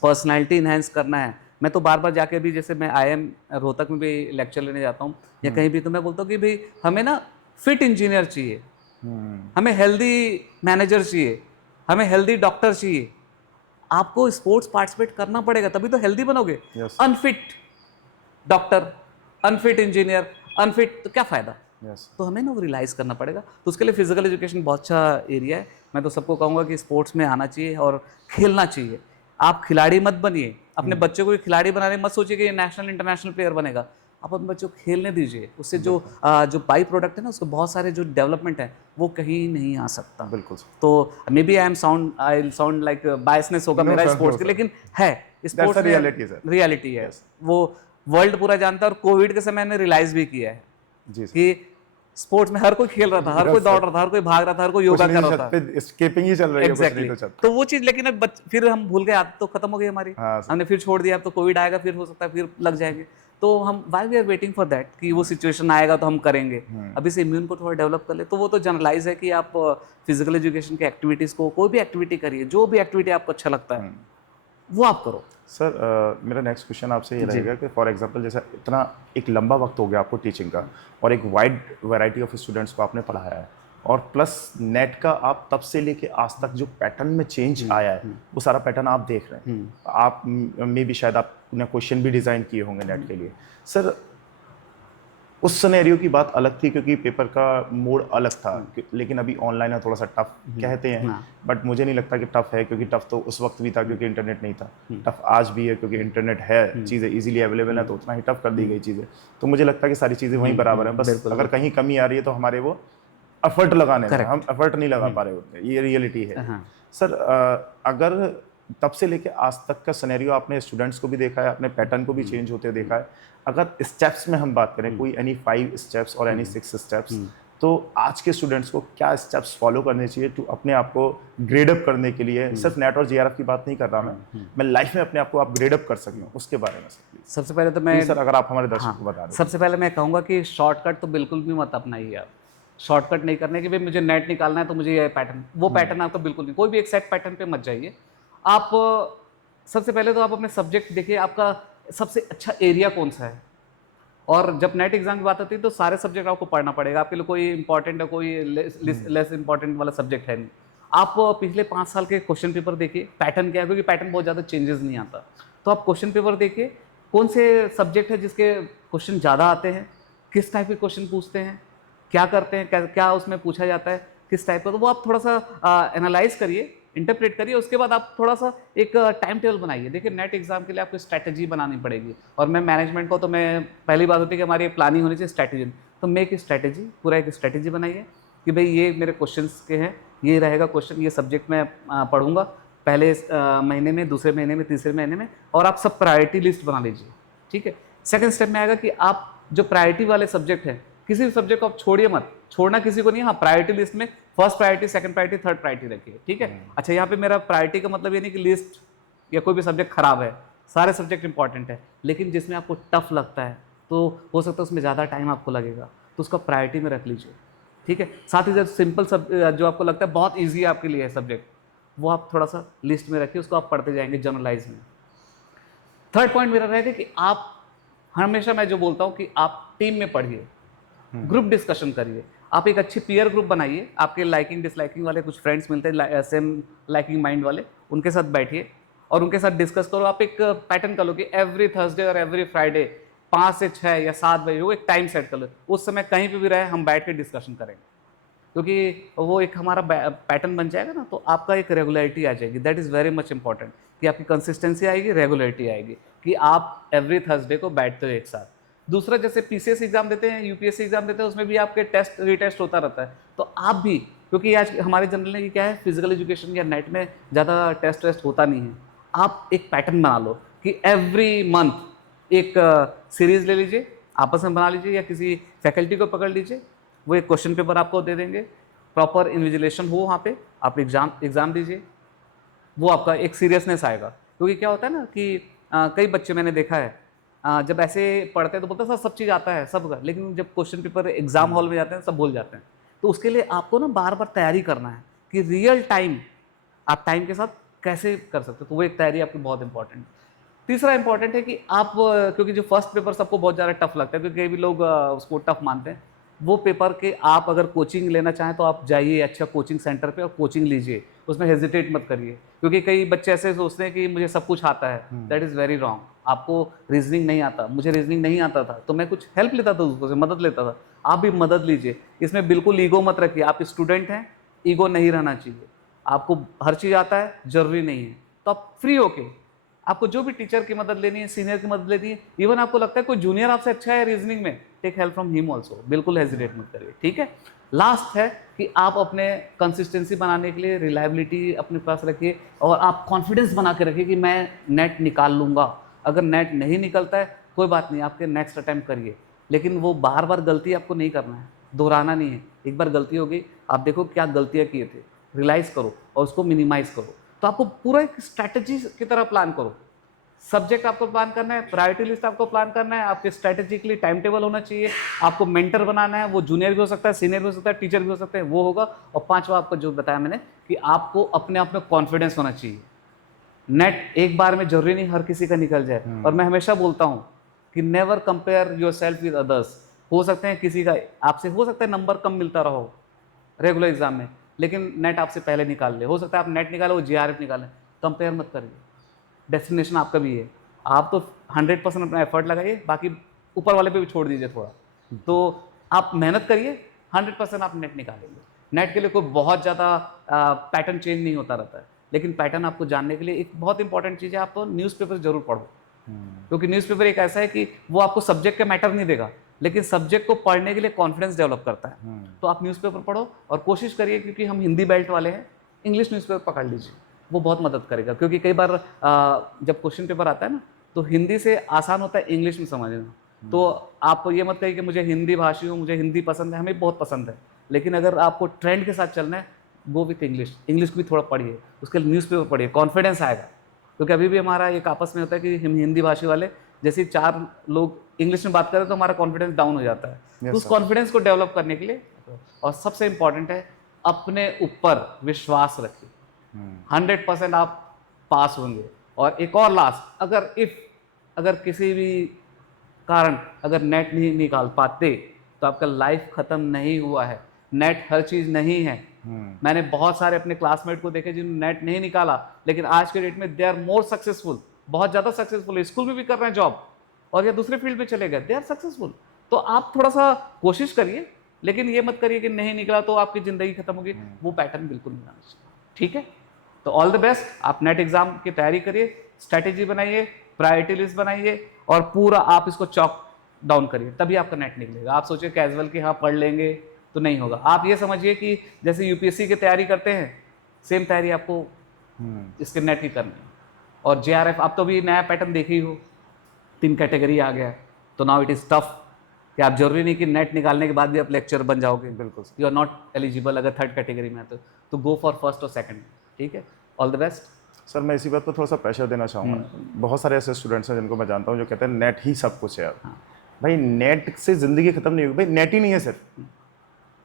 पर्सनालिटी इनहेंस करना है। मैं तो बार बार जाके भी, जैसे मैं IIM रोहतक में भी लेक्चर लेने जाता हूँ या कहीं भी, तो मैं बोलता हूँ कि भाई हमें ना फिट इंजीनियर चाहिए, हमें हेल्दी मैनेजर चाहिए, हमें हेल्दी डॉक्टर चाहिए। आपको स्पोर्ट्स पार्टिसिपेट करना पड़ेगा, तभी तो हेल्दी बनोगे। Unfit doctor, unfit engineer, unfit, तो क्या फायदा। यस तो हमें ना वो रियलाइज करना पड़ेगा। तो उसके लिए फिजिकल एजुकेशन बहुत अच्छा एरिया है। मैं तो सबको कहूँगा कि स्पोर्ट्स में आना चाहिए और खेलना चाहिए। आप खिलाड़ी मत बनिए, अपने बच्चों को खिलाड़ी बनाने मत सोचिए कि ये नेशनल इंटरनेशनल प्लेयर बनेगा। आप अपने बच्चों को खेलने दीजिए, उससे जो जो बाई प्रोडक्ट है ना, उसको बहुत सारे जो डेवलपमेंट है वो कहीं नहीं आ सकता। बिल्कुल तो maybe I sound like biasness होगा नो मेरा सर, स्पोर्ट्स नो के, सर, लेकिन है दैट्स स्पोर्ट्स अ में रियलिटी सर। रियलिटी है। यस वो वर्ल्ड पूरा जानता है, और कोविड के समय ने रियलाइज भी किया है जी सर। कि स्पोर्ट्स में हर कोई खेल रहा था, हर कोई यस दौड़ सर, रहा था, हर कोई भाग रहा था, हर कोई कुछ योगा नहीं कर तो रहा छत था। पे स्केपिंग ही चल रही है, कुछ नहीं एग्जैक्टली तो छत तो वो चीज, लेकिन अब फिर हम भूल गए, आदत तो खत्म हो गई हमारी, हाँ सर। हमने फिर छोड़ दिया। अब तो कोविड आएगा, फिर हो सकता है फिर लग जाएंगे। तो हम why we are waiting for that कि वो सिचुएशन आएगा तो हम करेंगे। अभी से इम्यून को थोड़ा डेवलप कर ले। तो वो तो जनरलाइज है कि आप फिजिकल एजुकेशन की एक्टिविटीज को, कोई भी एक्टिविटी करिए, जो भी एक्टिविटी आपको अच्छा लगता है वो आप करो। सर मेरा नेक्स्ट क्वेश्चन आपसे ये जी। रहेगा कि फॉर एग्जांपल जैसा इतना एक लंबा वक्त हो गया आपको टीचिंग का, और एक वाइड वैरायटी ऑफ स्टूडेंट्स को आपने पढ़ाया है, और प्लस नेट का आप तब से लेके आज तक जो पैटर्न में चेंज आया है वो सारा पैटर्न आप देख रहे हैं। आप में भी शायद आपने क्वेश्चन भी डिज़ाइन किए होंगे नेट के लिए। सर उस सिनेरियो की बात अलग थी क्योंकि पेपर का मोड अलग था, लेकिन अभी ऑनलाइन है, थोड़ा सा टफ कहते हैं, बट मुझे नहीं लगता कि टफ है, क्योंकि टफ तो उस वक्त भी था क्योंकि इंटरनेट नहीं था। टफ आज भी है क्योंकि इंटरनेट है, चीज़ें इजीली अवेलेबल है, तो उतना ही टफ कर दी गई चीज़ें। तो मुझे लगता है कि सारी चीज़ें वहीं बराबर हैं, बस अगर कहीं कमी आ रही है तो हमारे वो एफर्ट लगाने में हम एफर्ट नहीं लगा पा रहे होते, ये रियलिटी है। सर अगर तब से लेके आज तक का सिनेरियो आपने स्टूडेंट्स को भी देखा है, अपने पैटर्न को भी चेंज होते देखा है, अगर स्टेप्स में हम बात करें, कोई एनी 5 स्टेप्स और एनी 6 स्टेप्स, तो आज के स्टूडेंट्स को क्या स्टेप्स फॉलो करने चाहिए टू अपने आप को ग्रेडअप करने के लिए? सिर्फ नेट और जेआरएफ की बात नहीं कर रहा मैं लाइफ में अपने आप को आप ग्रेडअप कर सकूँ, उसके बारे में सर प्लीज। सबसे पहले तो मैं सर अगर आप हमारे दर्शकों को बता दें। सबसे पहले मैं कहूँगा कि शॉर्टकट तो बिल्कुल भी मत अपनाइए। आप शॉर्टकट नहीं करने कि भाई मुझे नेट निकालना है तो मुझे ये पैटर्न, वो पैटर्न आपका बिल्कुल नहीं। कोई भी एक सेट पैटर्न पे मत जाइए आप। सबसे पहले तो आप अपने सब्जेक्ट देखिए, आपका सबसे अच्छा एरिया कौन सा है। और जब नेट एग्जाम की बात आती है तो सारे सब्जेक्ट आपको पढ़ना पड़ेगा। आपके लिए कोई इंपॉर्टेंट है, कोई लेस इंपॉर्टेंट वाला सब्जेक्ट है नहीं। आप पिछले 5 साल के क्वेश्चन पेपर देखिए, पैटर्न क्या है, क्योंकि पैटर्न बहुत ज़्यादा चेंजेस नहीं आता। तो आप क्वेश्चन पेपर देखिए, कौन से सब्जेक्ट है जिसके क्वेश्चन ज़्यादा आते हैं, किस टाइप के क्वेश्चन पूछते हैं, क्या करते हैं, क्या उसमें पूछा जाता है, किस टाइप का। तो वो आप थोड़ा सा एनालाइज करिए, इंटरप्रेट करिए। उसके बाद आप थोड़ा सा एक टाइम टेबल बनाइए। देखिए नेट एग्जाम के लिए आपको स्ट्रैटेजी बनानी पड़ेगी। और मैं मैनेजमेंट को तो मैं पहली बात होती है कि हमारी प्लानिंग होनी चाहिए, स्ट्रैटेजी। तो मेक स्ट्रैटेजी, पूरा एक स्ट्रैटेजी बनाइए कि भाई ये मेरे क्वेश्चंस के हैं, ये रहेगा क्वेश्चन, ये सब्जेक्ट मैं पढ़ूंगा पहले महीने में, दूसरे महीने में, तीसरे महीने में। और आप सब प्रायोरिटी लिस्ट बना लीजिए, ठीक है। सेकेंड स्टेप में आएगा कि आप जो प्रायोरिटी वाले सब्जेक्ट हैं, किसी भी सब्जेक्ट को आप छोड़िए मत, छोड़ना किसी को नहीं। हाँ, प्रायोरिटी लिस्ट में first priority, second priority, third priority रखिए, ठीक है। अच्छा, यहाँ पे मेरा प्रायोरिटी का मतलब ये नहीं कि लिस्ट या कोई भी सब्जेक्ट खराब है, सारे सब्जेक्ट इंपॉर्टेंट है, लेकिन जिसमें आपको टफ लगता है तो हो सकता है उसमें ज़्यादा टाइम आपको लगेगा, तो उसका प्रायोरिटी में रख लीजिए, ठीक है। साथ ही जब सिंपल जो आपको लगता है बहुत ईजी है आपके लिए सब्जेक्ट, वो आप थोड़ा सा लिस्ट में रखिए, उसको आप पढ़ते जाएंगे जनरलाइज में। थर्ड पॉइंट मेरा रहेगा कि आप हमेशा, मैं जो बोलता हूँ कि आप टीम में पढ़िए, ग्रुप डिस्कशन करिए। आप एक अच्छी पीयर ग्रुप बनाइए, आपके लाइकिंग डिसलाइकिंग वाले कुछ फ्रेंड्स मिलते हैं सेम लाइकिंग माइंड वाले, उनके साथ बैठिए और उनके साथ डिस्कस करो। आप एक पैटर्न कर लो कि एवरी थर्सडे और एवरी फ्राइडे 5 से 6 या 7 बजे वो एक टाइम सेट कर लो, उस समय कहीं पे भी रहे हम बैठ के डिस्कशन करेंगे, क्योंकि वो एक हमारा पैटर्न बन जाएगा ना, तो आपका एक रेगुलरिटी आ जाएगी। That is very much important कि आपकी कंसिस्टेंसी आएगी, रेगुलरिटी आएगी कि आप एवरी थर्सडे को बैठते हो एक साथ। दूसरा, जैसे पीसीएस एग्जाम देते हैं, यूपीएससी एग्जाम देते हैं, उसमें भी आपके टेस्ट रीटेस्ट होता रहता है। तो आप भी, क्योंकि आज हमारे जनरल में क्या है, फिजिकल एजुकेशन या नेट में ज़्यादा टेस्ट वेस्ट होता नहीं है। आप एक पैटर्न बना लो कि एवरी मंथ एक सीरीज ले लीजिए, आपस में बना लीजिए, या किसी फैकल्टी को पकड़ लीजिए, वो एक क्वेश्चन पेपर आपको दे देंगे, प्रॉपर इन्विजिलेशन हो वहाँ पे, आप एग्ज़ाम दीजिए, वो आपका एक सीरियसनेस आएगा। क्योंकि क्या होता है ना कि कई बच्चे मैंने देखा है जब ऐसे पढ़ते हैं तो बोलते हैं सर सब चीज़ आता है सब, लेकिन जब क्वेश्चन पेपर एग्जाम हॉल में जाते हैं सब भूल जाते हैं। तो उसके लिए आपको ना बार बार तैयारी करना है कि रियल टाइम आप टाइम के साथ कैसे कर सकते हो, तो वो एक तैयारी आपकी बहुत इंपॉर्टेंट। तीसरा इंपॉर्टेंट है कि आप, क्योंकि जो फर्स्ट पेपर सबको बहुत ज़्यादा टफ लगता है, क्योंकि कई भी लोग उसको टफ मानते हैं, वो पेपर के आप अगर कोचिंग लेना चाहें तो आप जाइए अच्छा कोचिंग सेंटर पे और कोचिंग लीजिए, उसमें हेजिटेट मत करिए। क्योंकि कई बच्चे ऐसे सोचते हैं कि मुझे सब कुछ आता है, दैट इज़ वेरी रॉन्ग। आपको रीजनिंग नहीं आता, मुझे रीजनिंग नहीं आता था, तो मैं कुछ हेल्प लेता था, उसको से मदद लेता था। आप भी मदद लीजिए, इसमें बिल्कुल ईगो मत रखिए। आप स्टूडेंट हैं, ईगो नहीं रहना चाहिए। आपको हर चीज़ आता है जरूरी नहीं है, तो आप फ्री होके आपको जो भी टीचर की मदद लेनी है, सीनियर की मदद लेनी है, इवन आपको लगता है कोई जूनियर आपसे अच्छा है रीजनिंग में, take help from him also, बिल्कुल हेजिटेट मत करिए, ठीक है। लास्ट है कि आप अपने कंसिस्टेंसी बनाने के लिए रिलायबिलिटी अपने पास रखिए और आप कॉन्फिडेंस बना के रखिए कि मैं नेट निकाल लूँगा। अगर नेट नहीं निकलता है कोई बात नहीं, आपके नेक्स्ट अटैम्प्ट करिए, लेकिन वो बार बार गलती आपको नहीं करना है, दोहराना नहीं है। एक बार गलती हो गई, आप देखो क्या गलतियाँ किए थे, रियलाइज़ करो और उसको मिनिमाइज करो। तो आपको पूरा एक स्ट्रैटेजी की तरह प्लान करो। सब्जेक्ट आपको प्लान करना है, प्रायोरिटी लिस्ट आपको प्लान करना है, आपके स्ट्रैटेजिकली टाइम टेबल होना चाहिए, आपको मेंटर बनाना है, वो जूनियर भी हो सकता है, सीनियर भी हो सकता है, टीचर भी हो सकते हैं, वो होगा। और पांचवा आपको जो बताया मैंने कि आपको अपने आप में कॉन्फिडेंस होना चाहिए। नेट एक बार में जरूरी नहीं हर किसी का निकल जाए, और मैं हमेशा बोलता हूँ कि never compare your self with others. हो सकते हैं किसी का आपसे हो सकता है नंबर कम मिलता रहो रेगुलर एग्जाम में, लेकिन नेट आपसे पहले निकाल ले, हो सकता है आप नेट निकाले वो जीआरएफ निकालें। कंपेयर मत करिए, डेस्टिनेशन आपका भी है। आप तो 100% अपना एफर्ट लगाइए, बाकी ऊपर वाले पे भी छोड़ दीजिए थोड़ा। तो आप मेहनत करिए, 100% आप नेट निकालेंगे। नेट के लिए कोई बहुत ज़्यादा पैटर्न चेंज नहीं होता रहता है, लेकिन पैटर्न आपको जानने के लिए एक बहुत इंपॉर्टेंट चीज़ है, आप तो न्यूज़पेपर जरूर पढ़ो। क्योंकि न्यूज़पेपर एक ऐसा है कि वो आपको सब्जेक्ट का मैटर नहीं देगा, लेकिन सब्जेक्ट को पढ़ने के लिए कॉन्फिडेंस डेवलप करता है। तो आप न्यूज़पेपर पढ़ो और कोशिश करिए, क्योंकि हम हिंदी बेल्ट वाले हैं, इंग्लिश न्यूज़पेपर पकड़ लीजिए, वो बहुत मदद करेगा। क्योंकि कई बार जब क्वेश्चन पेपर आता है ना, तो हिंदी से आसान होता है इंग्लिश में समझना। तो आप ये मत कहिए कि मुझे हिंदी भाषी हूँ, मुझे हिंदी पसंद है, हमें बहुत पसंद है, लेकिन अगर आपको ट्रेंड के साथ चलना है, गो विथ इंग्लिश। इंग्लिश भी थोड़ा पढ़िए, उसके लिए न्यूज़पेपर पढ़िए, कॉन्फिडेंस आएगा। क्योंकि अभी भी हमारा एक आपस में होता है कि हम हिंदी भाषी वाले जैसे 4 लोग इंग्लिश में बात करें तो हमारा कॉन्फिडेंस डाउन हो जाता है। तो उस कॉन्फिडेंस को डेवलप करने के लिए, और सबसे इंपॉर्टेंट है, अपने ऊपर विश्वास रखिए। 100% आप पास होंगे। और एक और लास्ट, अगर किसी भी कारण अगर नेट नहीं निकाल पाते तो आपका लाइफ खत्म नहीं हुआ है। नेट हर चीज नहीं है। मैंने बहुत सारे अपने क्लासमेट को देखे जिन्होंने नेट नहीं निकाला, लेकिन आज के डेट में दे आर मोर सक्सेसफुल, बहुत ज्यादा सक्सेसफुल है, स्कूल में भी कर रहे हैं जॉब, और या दूसरे फील्ड में चले गए, दे आर सक्सेसफुल। तो आप थोड़ा सा कोशिश करिए, लेकिन ये मत करिए कि नहीं निकला तो आपकी जिंदगी खत्म होगी, वो पैटर्न बिल्कुल नहीं आना चाहिए, ठीक है। तो ऑल द बेस्ट, आप नेट एग्जाम की तैयारी करिए, स्ट्रैटेजी बनाइए, प्रायोरिटी लिस्ट बनाइए, और पूरा आप इसको चॉक डाउन करिए, तभी आपका नेट निकलेगा। आप सोचिए कैजुअल कि हाँ पढ़ लेंगे तो नहीं होगा। आप ये समझिए कि जैसे यूपीएससी की तैयारी करते हैं, सेम तैयारी आपको इसके नेट की करनी है। और जेआरएफ, आप तो भी नया पैटर्न देखे ही हो, 3 कैटेगरी आ गया है, तो नाउ इट इज टफ कि आप जरूरी नहीं कि नेट निकालने के बाद भी आप लेक्चर बन जाओगे, बिल्कुल यू आर नॉट एलिजिबल अगर 3rd कैटेगरी में है तो गो फॉर 1st और 2nd, ठीक है। All the best. सर मैं इसी बात पर थोड़ा सा प्रेशर देना चाहूँगा। बहुत सारे ऐसे स्टूडेंट्स हैं जिनको मैं जानता हूँ जो कहते हैं नेट ही सब कुछ है। भाई नेट से ज़िंदगी खत्म नहीं होगी। भाई नेट ही नहीं है, सिर्फ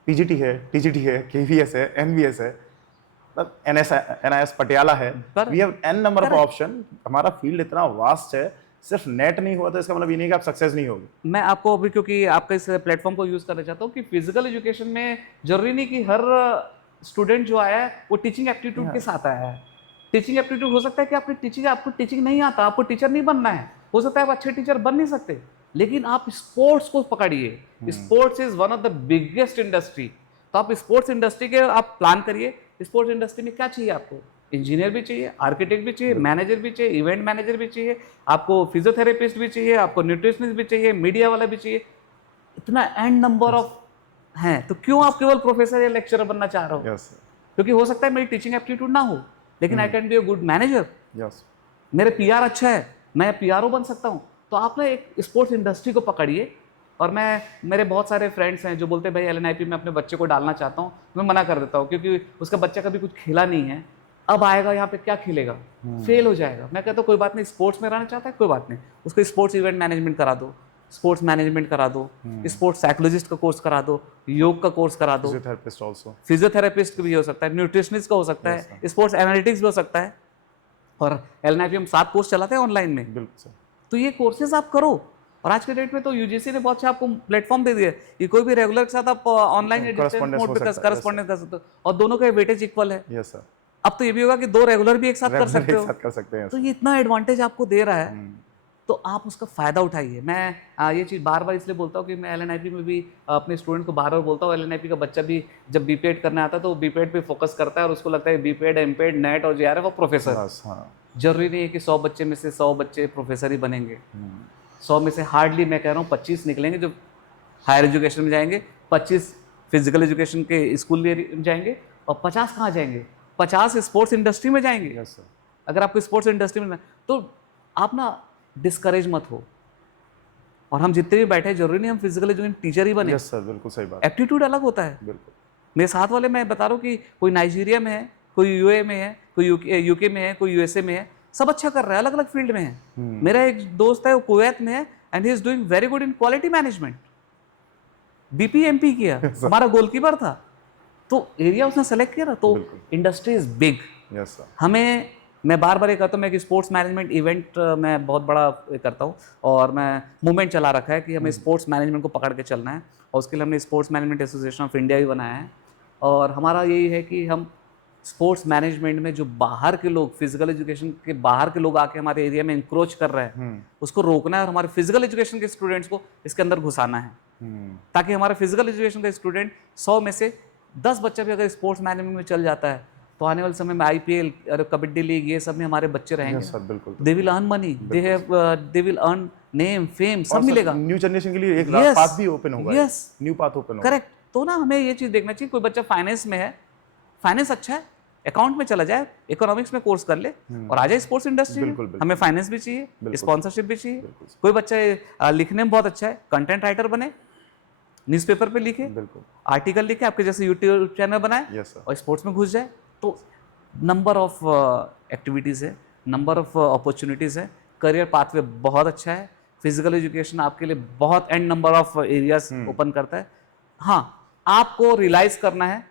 पीजीटी है, टीजीटी है, केवीएस है, एनवीएस है, एनआईएस पटियाला है, we have an number of option. हमारा फील्ड इतना वास्ट है, सिर्फ नेट नहीं हुआ तो इसका मतलब ये नहीं कि आप सक्सेस नहीं होगी। मैं आपको अभी, क्योंकि आपका इस प्लेटफॉर्म को यूज़ करना चाहता हूँ कि फिजिकल एजुकेशन में जरूरी नहीं कि हर स्टूडेंट जो आया है वो टीचिंग एप्टीट्यूड के साथ आया है। टीचिंग एप्टीट्यूड हो सकता है कि आपको टीचिंग नहीं आता, आपको टीचर नहीं बनना है, हो सकता है आप अच्छे टीचर बन नहीं सकते, लेकिन आप स्पोर्ट्स को पकड़िए। Sports is one of the biggest industry. तो आप स्पोर्ट्स इंडस्ट्री के आप प्लान करिए। स्पोर्ट्स इंडस्ट्री में क्या चाहिए आपको? इंजीनियर भी चाहिए, आर्किटेक्ट भी चाहिए, मैनेजर भी चाहिए, इवेंट मैनेजर भी चाहिए, आपको फिजियोथेरेपिस्ट भी चाहिए, आपको न्यूट्रिशनिस्ट भी चाहिए, मीडिया वाला भी चाहिए। इतना एंड नंबर ऑफ हैं, तो क्यों आप केवल प्रोफेसर या लेक्चरर बनना चाह रहे हो? क्योंकि हो सकता है मेरी टीचिंग एप्टीट्यूड ना हो, लेकिन I can be a good manager. मेरे पीआर अच्छा है, मैं पीआरओ बन सकता हूँ। तो आप ना एक स्पोर्ट्स इंडस्ट्री को पकड़िए। और मेरे बहुत सारे फ्रेंड्स हैं जो बोलते हैं भाई एलएनआईपी में अपने बच्चे को डालना चाहता हूँ, मैं मना कर देता हूँ क्योंकि उसका बच्चा कभी कुछ खेला नहीं है, अब आएगा यहाँ पे क्या खेलेगा, फेल हो जाएगा। मैं कहता हूँ कोई बात नहीं, स्पोर्ट्स में रहना चाहता है कोई बात नहीं, उसको स्पोर्ट्स इवेंट मैनेजमेंट करा दो, स्पोर्ट्स मैनेजमेंट करा दो, स्पोर्ट्स साइकोलॉजिस्ट का कोर्स करा दो, योग का कोर्स करा दो, फिजियोथेरेपिस्ट भी हो सकता है, न्यूट्रिशनिस्ट का हो सकता है, स्पोर्ट्स एनालिटिक्स भी हो सकता है। और एलएनआईपी हम 7 कोर्स चलाते हैं ऑनलाइन में। बिल्कुल। तो ये कोर्सेज आप करो। और आज के डेट में तो यूजीसी ने बहुत अच्छा आपको प्लेटफॉर्म दे दिया कि कोई भी रेगुलर के साथ आप ऑनलाइन करस्पॉन्डेंस कर सकते हो, और दोनों का वेटेज इक्वल है। Yes sir. अब तो ये भी होगा कि 2 रेगुलर भी एक साथ कर सकते हो, कर सकते हैं। तो ये इतना एडवांटेज आपको दे रहा है। तो आप उसका फ़ायदा उठाइए। मैं ये चीज़ बार बार इसलिए बोलता हूँ कि मैं एलएनआईपी में भी अपने स्टूडेंट को बार बार बोलता हूँ, एलएनआईपी का बच्चा भी जब बीपीएड करने आता है तो बीपीएड पे फोकस करता है और उसको लगता है बीपीएड, एमपीएड, नेट और जेआरएफ और प्रोफेसर। बस हाँ। जरूरी नहीं है कि 100 बच्चे में से 100 बच्चे प्रोफेसर ही बनेंगे। 100 में से हार्डली मैं कह रहा हूँ 25 निकलेंगे जो हायर एजुकेशन में जाएंगे, 25 फिजिकल एजुकेशन के स्कूल में जाएंगे और 50 कहाँ जाएंगे? 50 स्पोर्ट्स इंडस्ट्री में जाएंगे। Yes sir. अगर आपको स्पोर्ट्स इंडस्ट्री में तो आप ना डिस्करेज मत हो। और हम जितने भी बैठे हैं जरूरी नहीं हम फिजिकल एजुकेशन टीचर ही बने। यस सर, बिल्कुल सही बात। एप्टीट्यूड अलग होता है। बिल्कुल। मेरे साथ वाले मैं बता रहा हूँ कि कोई नाइजीरिया में है, कोई यूए में है, कोई यूके में है, कोई यूएसए में है, सब अच्छा कर रहा है, अलग अलग फील्ड में है। मेरा एक दोस्त है वो कुवैत में है and he is doing very good in quality management, BPMP किया, हमारा गोलकीपर था, तो एरिया उसने सेलेक्ट किया ना। तो industry is big. Yes sir. हमें, मैं बार बार ये कहता हूँ, मैं कि स्पोर्ट्स मैनेजमेंट इवेंट मैं बहुत बड़ा करता हूँ और मैं मूवमेंट चला रखा है कि हमें स्पोर्ट्स मैनेजमेंट को पकड़ के चलना है और उसके लिए हमने sports management association of India भी बनाया है। और हमारा यही है कि हम स्पोर्ट्स मैनेजमेंट में जो बाहर के लोग, फिजिकल एजुकेशन के बाहर के लोग आके हमारे एरिया में इंक्रोच कर रहे हैं, उसको रोकना है और हमारे फिजिकल एजुकेशन के स्टूडेंट्स को इसके अंदर घुसाना है, ताकि हमारा फिजिकल एजुकेशन का स्टूडेंट 100 में से 10 बच्चा भी अगर स्पोर्ट्स मैनेजमेंट में चल जाता है तो आने वाले समय में आईपीएल और कबड्डी लीग ये सब में हमारे बच्चे रहेंगे। सर बिल्कुल। They will earn money, they will earn name, fame, सब मिलेगा। न्यू जनरेशन के लिए एक Yes. पाथ भी ओपन होगा। Yes. न्यू पाथ ओपन होगा। करेक्ट। तो ना हमें ये चीज देखना चाहिए, कोई बच्चा फाइनेंस में है, फाइनेंस अच्छा है, अकाउंट में चला जाए, इकोनॉमिक्स में कोर्स कर ले और आ जाए स्पोर्ट्स इंडस्ट्री में। बिल्कुल। हमें फाइनेंस भी चाहिए, स्पॉन्सरशिप भी चाहिए। कोई बच्चा लिखने में बहुत अच्छा है, कंटेंट राइटर बने, न्यूज़पेपर पे लिखे, बिल्कुल। आर्टिकल लिखे, आपके जैसे यूट्यूब चैनल बनाए यस सर। और स्पोर्ट्स में घुस जाए। तो नंबर ऑफ एक्टिविटीज़ है, नंबर ऑफ अपॉर्चुनिटीज़ है, करियर पाथवे बहुत अच्छा है, फिजिकल एजुकेशन आपके लिए बहुत and number of areas open करता है। हाँ, आपको रियलाइज करना है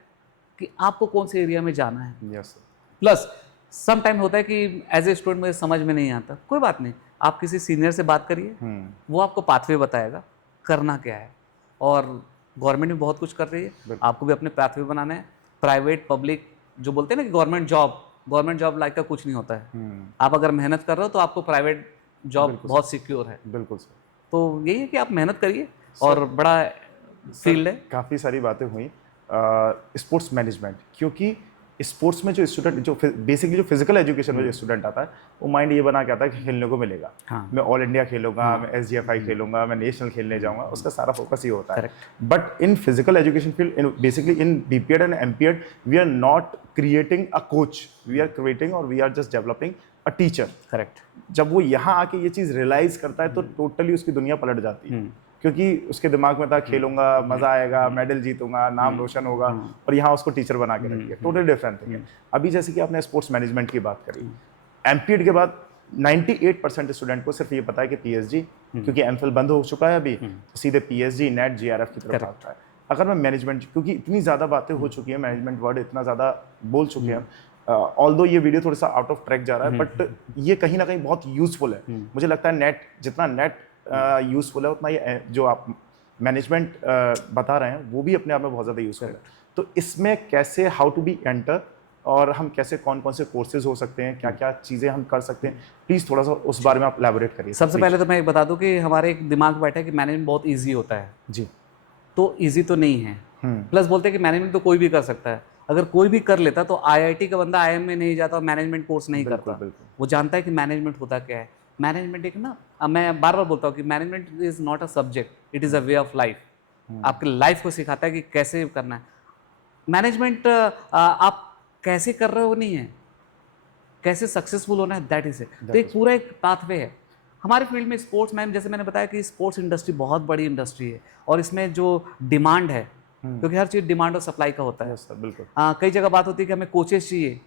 कि आपको कौन से एरिया में जाना है। Yes sir. Plus some time होता है कि एज ए स्टूडेंट मुझे समझ में नहीं आता, कोई बात नहीं, आप किसी सीनियर से बात करिए, वो आपको पाथवे बताएगा करना क्या है। और गवर्नमेंट भी बहुत कुछ कर रही है, आपको भी अपने पाथवे बनाना है। प्राइवेट पब्लिक जो बोलते हैं ना कि गवर्नमेंट जॉब लाइक का कुछ नहीं होता है। आप अगर मेहनत कर रहे हो तो आपको प्राइवेट जॉब बहुत सिक्योर है। बिल्कुल सर। तो यही है कि आप मेहनत करिए और बड़ा फील्ड है। काफ़ी सारी बातें हुई स्पोर्ट्स मैनेजमेंट, क्योंकि स्पोर्ट्स में जो स्टूडेंट, जो बेसिकली जो फिजिकल एजुकेशन में जो स्टूडेंट आता है, वो माइंड ये बना के आता है कि खेलने को मिलेगा। हाँ। मैं ऑल इंडिया खेलूंगा, मैं एसजीएफआई खेलूंगा, मैं नेशनल खेलने जाऊंगा, उसका सारा फोकस ये होता है। But in physical education field, basically in BPEd and MPEd, we are not creating a coach, we are creating और we are just developing a teacher. Correct. जब वो यहाँ आके ये चीज़ रियलाइज करता है तो टोटली उसकी दुनिया पलट जाती है, क्योंकि उसके दिमाग में था खेलूंगा, मजा आएगा, मेडल जीतूंगा, नाम रोशन होगा, और यहाँ उसको टीचर बना के रख दिया। टोटली डिफरेंट थिंग है। अभी जैसे कि आपने स्पोर्ट्स मैनेजमेंट की बात करी, एमपीएड के बाद 98% स्टूडेंट को सिर्फ ये पता है कि पीएचडी, क्योंकि एमफिल बंद हो चुका है अभी, तो सीधे पीएचडी, नेट, जीआरएफ की तरफ आता है। अगर मैं मैनेजमेंट, क्योंकि इतनी ज़्यादा बातें हो चुकी है, मैनेजमेंट वर्ड इतना ज़्यादा बोल चुके हैं, ऑल्दो ये वीडियो थोड़ा सा आउट ऑफ ट्रैक जा रहा है, बट ये कहीं ना कहीं बहुत यूजफुल है। मुझे लगता है नेट, जितना नेट यूजफुल है, उतना ये जो आप मैनेजमेंट बता रहे हैं वो भी अपने आप में बहुत ज़्यादा यूजफुल है। तो इसमें कैसे, हाउ टू बी एंटर, और हम कैसे, कौन कौन से कोर्सेज हो सकते हैं, क्या क्या चीज़ें हम कर सकते हैं, प्लीज़ थोड़ा सा उस बारे में आप एलैबोरेट करिए। सबसे पहले तो मैं एक बता दूं कि हमारे एक दिमाग में बैठा है कि मैनेजमेंट बहुत ईजी होता है। जी। तो ईजी तो नहीं है। प्लस बोलते हैं कि मैनेजमेंट तो कोई भी कर सकता है। अगर कोई भी कर लेता तो आईआईटी का बंदा आईआईएम में नहीं जाता और मैनेजमेंट कोर्स नहीं करता। वो जानता है कि मैनेजमेंट होता क्या है। मैनेजमेंट एक ना, मैं बार बार बोलता हूँ कि management is not a subject, it is a way of life. आपके लाइफ को सिखाता है कि कैसे करना है। मैनेजमेंट आप कैसे कर रहे हो नहीं है, कैसे सक्सेसफुल होना है, दैट इज इट। तो एक पूरा एक पाथवे है हमारे फील्ड में। स्पोर्ट्स मैन, जैसे मैंने बताया कि स्पोर्ट्स इंडस्ट्री बहुत बड़ी इंडस्ट्री है और इसमें जो डिमांड है, क्योंकि हर चीज़ डिमांड और सप्लाई का होता है। बिल्कुल। कई जगह बात होती है कि हमें कोचेस चाहिए,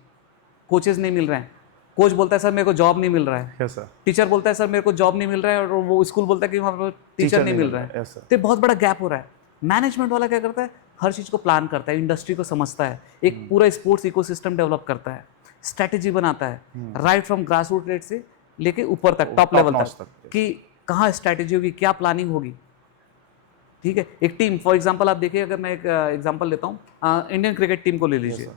कोचेस नहीं मिल रहे हैं। कोच बोलता है सर मेरे को जॉब नहीं मिल रहा है। Yes sir. टीचर बोलता है सर मेरे को जॉब नहीं मिल रहा है, और वो स्कूल बोलता है कि वहाँ पर टीचर नहीं मिल रहा है। तो बहुत बड़ा गैप हो रहा है। मैनेजमेंट वाला क्या करता है, हर चीज़ को प्लान करता है, इंडस्ट्री को समझता है, एक पूरा स्पोर्ट्स इकोसिस्टम डेवलप करता है, स्ट्रैटेजी बनाता है, right from grass root rate से लेके ऊपर तक, टॉप लेवल तक, कि कहाँ स्ट्रैटेजी होगी, क्या प्लानिंग होगी। ठीक है। एक टीम, फॉर एग्जांपल आप देखिए, अगर मैं एक एग्जांपल लेता हूँ, इंडियन क्रिकेट टीम को ले लीजिए।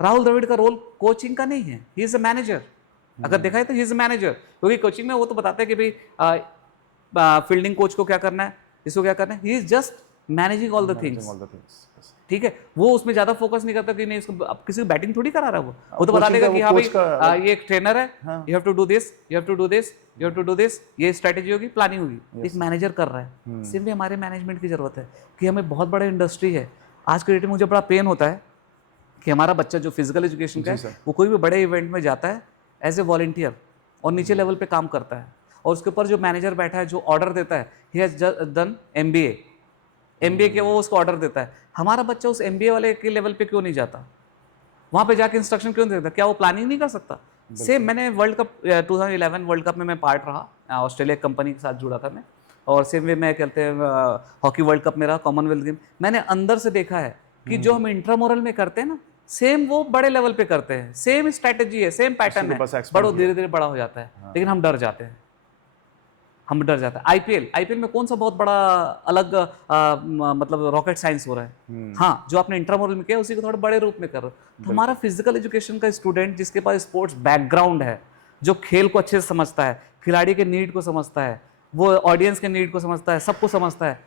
राहुल द्रविड़ का रोल कोचिंग का नहीं है, ही इज अ मैनेजर। अगर देखा है तो ही इज मैनेजर, क्योंकि कोचिंग में वो तो बताते हैं कि भाई फील्डिंग कोच को क्या करना है, इसको क्या करना है, he is just managing all the things. all the things, yes. ठीक है, वो उसमें ज्यादा फोकस नहीं करता कि नहीं इसको, अब किसी को बैटिंग थोड़ी करा रहा है वो तो बता coaching देगा का कि वो हाँ भाई coach का ये एक ट्रेनर है, हाँ। You have to do this, you have to do this, you have to do this, ये स्ट्रेटेजी होगी, प्लानिंग होगी, एक मैनेजर कर रहा है। सेम भी हमारे मैनेजमेंट की जरूरत है कि हमें बहुत बड़ा इंडस्ट्री है। आज के डेट में मुझे बड़ा पेन होता है कि हमारा बच्चा जो फिजिकल एजुकेशन का है वो कोई भी बड़े इवेंट में जाता है एज ए वॉलंटियर और नीचे लेवल पे काम करता है, और उसके ऊपर जो मैनेजर बैठा है जो ऑर्डर देता है, ही हैज डन MBA के, वो उसको ऑर्डर देता है। हमारा बच्चा उस MBA वाले के लेवल पे क्यों नहीं जाता, वहाँ पे जाके इंस्ट्रक्शन क्यों नहीं देता, क्या वो प्लानिंग नहीं कर सकता? सेम मैंने वर्ल्ड कप 2011 वर्ल्ड कप में मैं पार्ट रहा, ऑस्ट्रेलिया कंपनी के साथ जुड़ा था मैं, और सेम वे मैं कहते हैं हॉकी वर्ल्ड कप में रहा, कॉमनवेल्थ गेम, मैंने अंदर से देखा है कि जो हम इंट्रामोरल में करते हैं ना, सेम वो बड़े लेवल पे करते हैं, सेम स्ट्रैटेजी है, सेम पैटर्न है, बड़ा धीरे धीरे बड़ा हो जाता है, लेकिन हम डर जाते हैं, हम डर जाते हैं। आईपीएल में कौन सा बहुत बड़ा अलग मतलब रॉकेट साइंस हो रहा है, हाँ जो आपने इंट्रामोरल में किया उसी को थोड़ा बड़े रूप में कर रहे हो। तो हमारा फिजिकल एजुकेशन का स्टूडेंट जिसके पास स्पोर्ट्स बैकग्राउंड है, जो खेल को अच्छे से समझता है, खिलाड़ी के नीड को समझता है, वो ऑडियंस के नीड को समझता है, सबको समझता है,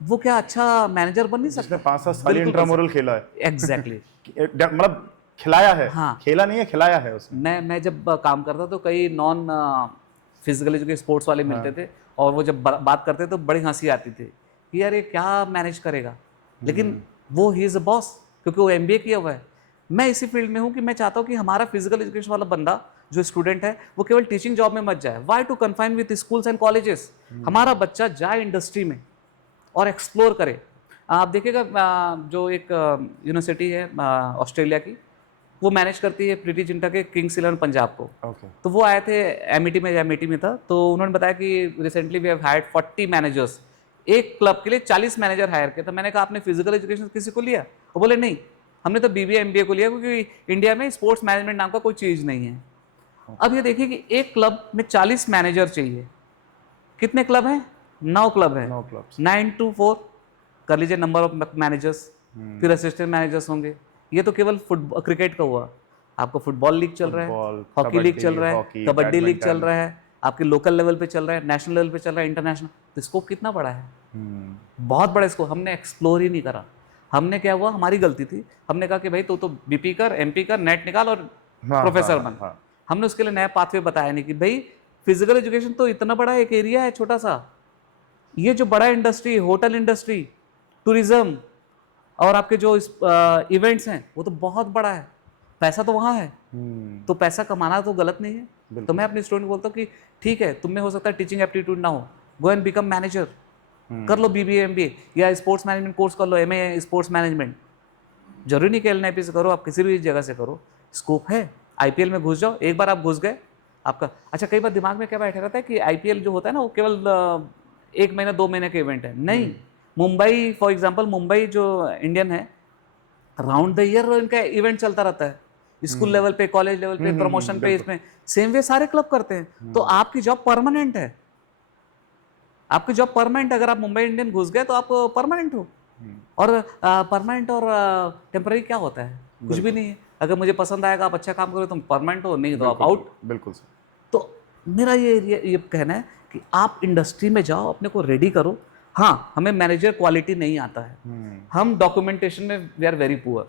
वो क्या अच्छा मैनेजर बन नहीं सकता? 5-7 साल इंट्रामोरल खेला है। एग्जैक्टली मतलब खिलाया है, हाँ। खेला नहीं है, खिलाया है उसने। मैं जब काम करता तो कई नॉन फिजिकल एजुकेशन स्पोर्ट्स वाले मिलते थे, और वो जब बात करते तो बड़ी हंसी आती थी कि यार ये क्या मैनेज करेगा, लेकिन वो ही इज अ बॉस, क्योंकि वो MBA किया हुआ है। मैं इसी फील्ड में हूँ कि मैं चाहता हूँ कि हमारा फिजिकल एजुकेशन वाला बंदा जो स्टूडेंट है वो केवल टीचिंग जॉब में मत जाए, why to confine with schools and colleges. हमारा बच्चा जाए इंडस्ट्री में और एक्सप्लोर करे। आप देखिएगा जो एक यूनिवर्सिटी है ऑस्ट्रेलिया की, वो मैनेज करती है प्रीति जिंटा के किंग्स 11 पंजाब को। तो वो आए थे एमिटी में था, तो उन्होंने बताया कि recently we have hired 40 managers, एक क्लब के लिए 40 मैनेजर हायर किया। तो मैंने कहा आपने फिजिकल एजुकेशन किसी को लिया? वो बोले नहीं, हमने तो BBA MBA को लिया, क्योंकि इंडिया में स्पोर्ट्स मैनेजमेंट नाम का कोई चीज़ नहीं है। अब ये देखिए कि एक क्लब में 40 मैनेजर चाहिए, कितने क्लब हैं? 9 क्लब है, 9 to 4 कर लीजिए नंबर ऑफ मैनेजर्स, फिर असिस्टेंट मैनेजर्स होंगे। ये तो केवल फुटबॉल क्रिकेट का हुआ, आपको फुटबॉल लीग चल रहा है, हॉकी लीग चल रहा है, कबड्डी लीग चल रहा है, आपके लोकल लेवल पे चल रहा है, नेशनल लेवल पे चल रहा है, इंटरनेशनल। तो स्कोप कितना बड़ा है, बहुत बड़ा स्कोप। हमने एक्सप्लोर ही नहीं करा। हमने क्या हुआ, हमारी गलती थी, हमने कहा कि भाई तो BP कर, MP कर, नेट निकाल और प्रोफेसर बन। हमने उसके लिए नया पाथवे बताया नहीं कि भाई फिजिकल एजुकेशन तो इतना बड़ा एक एरिया है छोटा सा, ये जो बड़ा इंडस्ट्री, होटल इंडस्ट्री, टूरिज्म और आपके जो इवेंट्स हैं वो तो बहुत बड़ा है, पैसा तो वहाँ है, तो पैसा कमाना तो गलत नहीं है। तो मैं अपने स्टूडेंट को बोलता हूँ कि ठीक है, तुम में हो सकता है टीचिंग एप्टीट्यूड ना हो, गो एंड बिकम मैनेजर, कर लो BBA MBA या स्पोर्ट्स मैनेजमेंट कोर्स कर लो, MA स्पोर्ट्स मैनेजमेंट। जरूरी नहीं कि LNIP से करो, आप किसी भी जगह से करो, स्कोप है। IPL में घुस जाओ, एक बार आप घुस गए आपका। अच्छा, कई बार दिमाग में क्या बैठा रहता है कि IPL जो होता है ना वो केवल 1 महीना 2 महीने का इवेंट है। नहीं, मुंबई फॉर एग्जांपल, मुंबई जो इंडियन है, राउंड द ईयर इनका इवेंट चलता रहता है, स्कूल लेवल पे, कॉलेज लेवल पे, प्रमोशन पे, इसमें सेम वे सारे क्लब करते हैं। तो आपकी जॉब परमानेंट है, आपकी जॉब परमानेंट। अगर आप मुंबई इंडियन घुस गए तो आप परमानेंट हो। और परमानेंट और टेम्पररी क्या होता है? कुछ भी नहीं है। अगर मुझे पसंद आएगा, आप अच्छा काम करो तो परमानेंट हो, नहीं तो आप आउट। बिल्कुल। तो मेरा ये कहना है कि आप इंडस्ट्री में जाओ, अपने को रेडी करो। हाँ, हमें मैनेजर क्वालिटी नहीं आता है, हम डॉक्यूमेंटेशन में वी आर वेरी पुअर,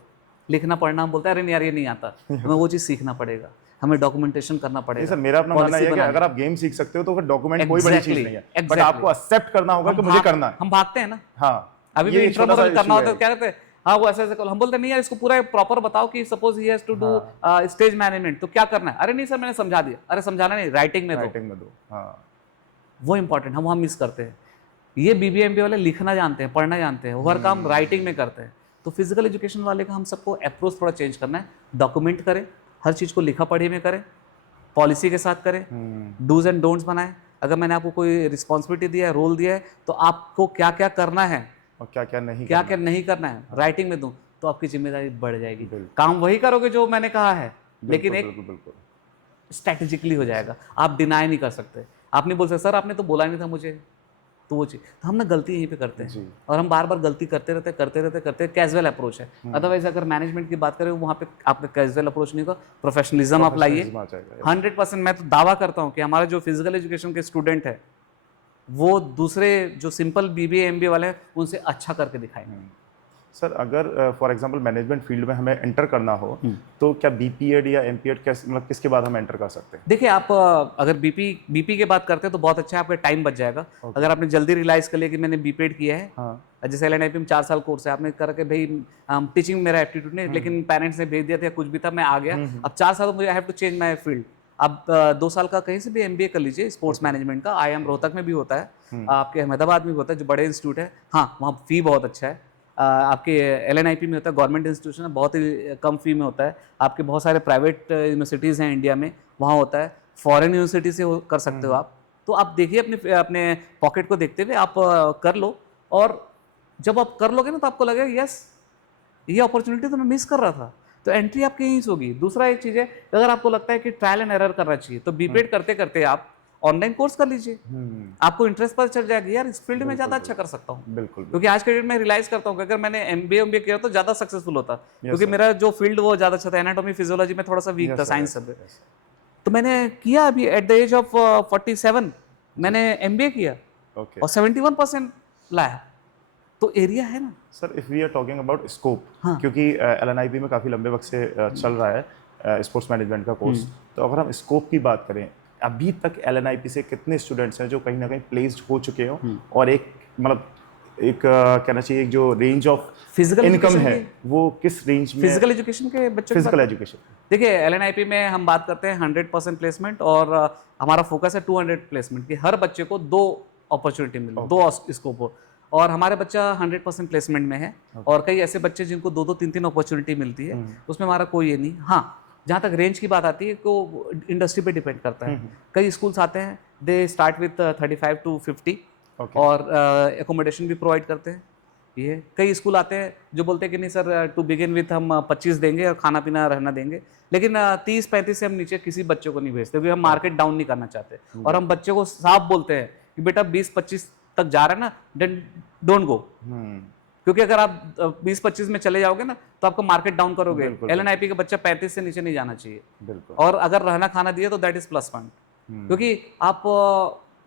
लिखना पढ़ना हम बोलते हैं अरे नहीं यार ये नहीं आता, हमें वो चीज़ सीखना पड़ेगा, हमें डॉक्यूमेंटेशन करना पड़ेगा। सर मेरा अपना मानना है कि अगर आप गेम सीख सकते हो तो फिर डॉक्यूमेंट कोई बड़ी चीज नहीं है, बट आपको एक्सेप्ट करना होगा कि मुझे करना है। हम भागते हैं ना, हाँ, अभी भी इंट्रामोरल करना होता है, क्या कहते हैं, हाँ वो ऐसे हम बोलते नहीं यार इसको पूरा प्रॉपर बताओ कि suppose he has to do stage management, तो क्या करना है? अरे नहीं सर मैंने समझा दिया। अरे समझाना नहीं, राइटिंग में दो। हाँ, वो इंपॉर्टेंट हम मिस करते हैं। ये BBA MBA वाले लिखना जानते हैं, पढ़ना जानते हैं, हर काम राइटिंग में करते हैं। तो फिजिकल एजुकेशन वाले का हम सबको अप्रोच थोड़ा चेंज करना है। डॉक्यूमेंट करें, हर चीज़ को लिखा पढ़ी में करें, पॉलिसी के साथ करें, डूज एंड डोंट्स बनाएं। अगर मैंने आपको कोई रिस्पॉन्सिबिलिटी दिया है, रोल दिया है, तो आपको क्या क्या करना है और क्या क्या नहीं करना है राइटिंग में दूं, तो आपकी जिम्मेदारी बढ़ जाएगी। काम वही करोगे जो मैंने कहा है, लेकिन एक स्ट्रैटेजिकली हो जाएगा। आप डिनाई नहीं कर सकते, आप नहीं बोल सकते सर आपने तो बोला नहीं था मुझे, तो वो चीज़, तो हम ना गलती यहीं पे करते जी। हैं और हम बार बार गलती करते कैजुअल अप्रोच है। अदरवाइज अगर मैनेजमेंट की बात करें वहाँ पे आपका कैजुअल अप्रोच नहीं होगा, प्रोफेशनलिज्म आप लाइए। प्रोफेशनलिज्म आ जाएगा। 100% मैं तो दावा करता हूँ कि हमारा जो फिजिकल एजुकेशन के स्टूडेंट है वो दूसरे जो सिंपल बीबीए एमबीए वाले हैं उनसे अच्छा करके दिखाएंगे। सर अगर फॉर एग्जांपल मैनेजमेंट फील्ड में हमें एंटर करना हो तो क्या बीपीएड या एमपीएड कैसे, मतलब किसके बाद हम एंटर कर सकते हैं? देखिए आप अगर बीपी की बात करते हैं तो बहुत अच्छा है, आपका टाइम बच जाएगा। अगर आपने जल्दी रियलाइज कर लिया कि मैंने बीपेड किया है, हाँ। जैसे एलएनआईपी में 4 साल कोर्स है, आपने करके भाई टीचिंग मेरा एप्टीट्यूड नहीं, लेकिन पेरेंट्स ने भेज दिया था या कुछ भी था, मैं आ गया, अब 4 साल मुझे I have to change my field. अब 2 साल का कहीं से भी एमबीए कर लीजिए स्पोर्ट्स मैनेजमेंट का, IIM रोहतक में भी होता है, आपके अहमदाबाद में भी होता है जो बड़े इंस्टीट्यूट है। हाँ वहाँ फी बहुत अच्छा है। आपके एलएनआईपी में होता है, गवर्नमेंट इंस्टीट्यूशन है, बहुत ही कम फी में होता है। आपके बहुत सारे प्राइवेट यूनिवर्सिटीज़ हैं इंडिया में, वहाँ होता है। फॉरेन यूनिवर्सिटी से कर सकते हो आप। तो आप देखिए अपने अपने पॉकेट को देखते हुए आप कर लो, और जब आप कर लोगे ना तो आपको लगेगा यस ये अपॉर्चुनिटी तो मैं मिस कर रहा था, तो एंट्री आपकी यहीं से होगी। दूसरा एक चीज़ है, अगर आपको लगता है कि ट्रायल एंड एरर करना चाहिए तो बीपेड करते करते आप ऑनलाइन कोर्स कर लीजिए, आपको इंटरेस्ट पता चल जाएगा यार इस फील्ड में ज़्यादा अच्छा कर सकता हूँ। बिल्कुल। क्योंकि आज के डेट में रियलाइज करता हूँ कि अगर मैंने एमबीए किया तो ज़्यादा सक्सेसफुल होता, क्योंकि मेरा जो फील्ड वो ज़्यादा अच्छा था, एनाटॉमी फिजियोलॉजी में थोड़ा सा वीक था, साइंस सब्जेक्ट। तो मैंने किया अभी एट द एज ऑफ 47 मैंने एमबीए किया ओके। और 71% लाया, तो एरिया है ना। Sir if we are talking about scope, हाँ। क्योंकि एलएनआईपी में काफ़ी लंबे वक्त से चल रहा है स्पोर्ट्स मैनेजमेंट का कोर्स, तो अगर हम स्कोप की बात करें, अभी तक एलएनआईपी से कितने स्टूडेंट्स हैं जो कहीं ना कहीं प्लेस्ड हो चुके हो, और एक मतलब एक कहना चाहिए एक जो रेंज ऑफ फिजिकल इनकम है वो किस रेंज में? फिजिकल एजुकेशन के बच्चों फिजिकल एजुकेशन। देखिए एलएनआईपी में हम बात करते हैं 100% प्लेसमेंट, और हमारा फोकस है 200 प्लेसमेंट की, हर बच्चे को 2 अपॉर्चुनिटी मिले, 2 स्कोप हो, और हमारे बच्चा 100% प्लेसमेंट में है। और कई ऐसे बच्चे जिनको 2-2 3-3 अपॉर्चुनिटी मिलती है, उसमें हमारा कोई ये नहीं। हाँ जहाँ तक रेंज की बात आती है तो इंडस्ट्री पे डिपेंड करता है। कई स्कूल्स आते हैं दे स्टार्ट विथ 35 to 50 और एकोमोडेशन भी प्रोवाइड करते हैं। ये कई स्कूल आते हैं जो बोलते हैं कि नहीं सर टू बिगिन विथ हम 25 देंगे और खाना पीना रहना देंगे, लेकिन 30-35 से हम नीचे किसी बच्चे को नहीं भेजते, क्योंकि हम मार्केट डाउन नहीं करना चाहते। और हम बच्चे को साफ बोलते हैं कि बेटा 20-25 तक जा रहा है ना, देन डोंट गो, क्योंकि अगर आप 20-25 में चले जाओगे ना तो आपको मार्केट डाउन करोगे। एलएनआईपी का बच्चा 35 से नीचे नहीं जाना चाहिए, और अगर रहना खाना दिया तो दैट इज +1, क्योंकि आप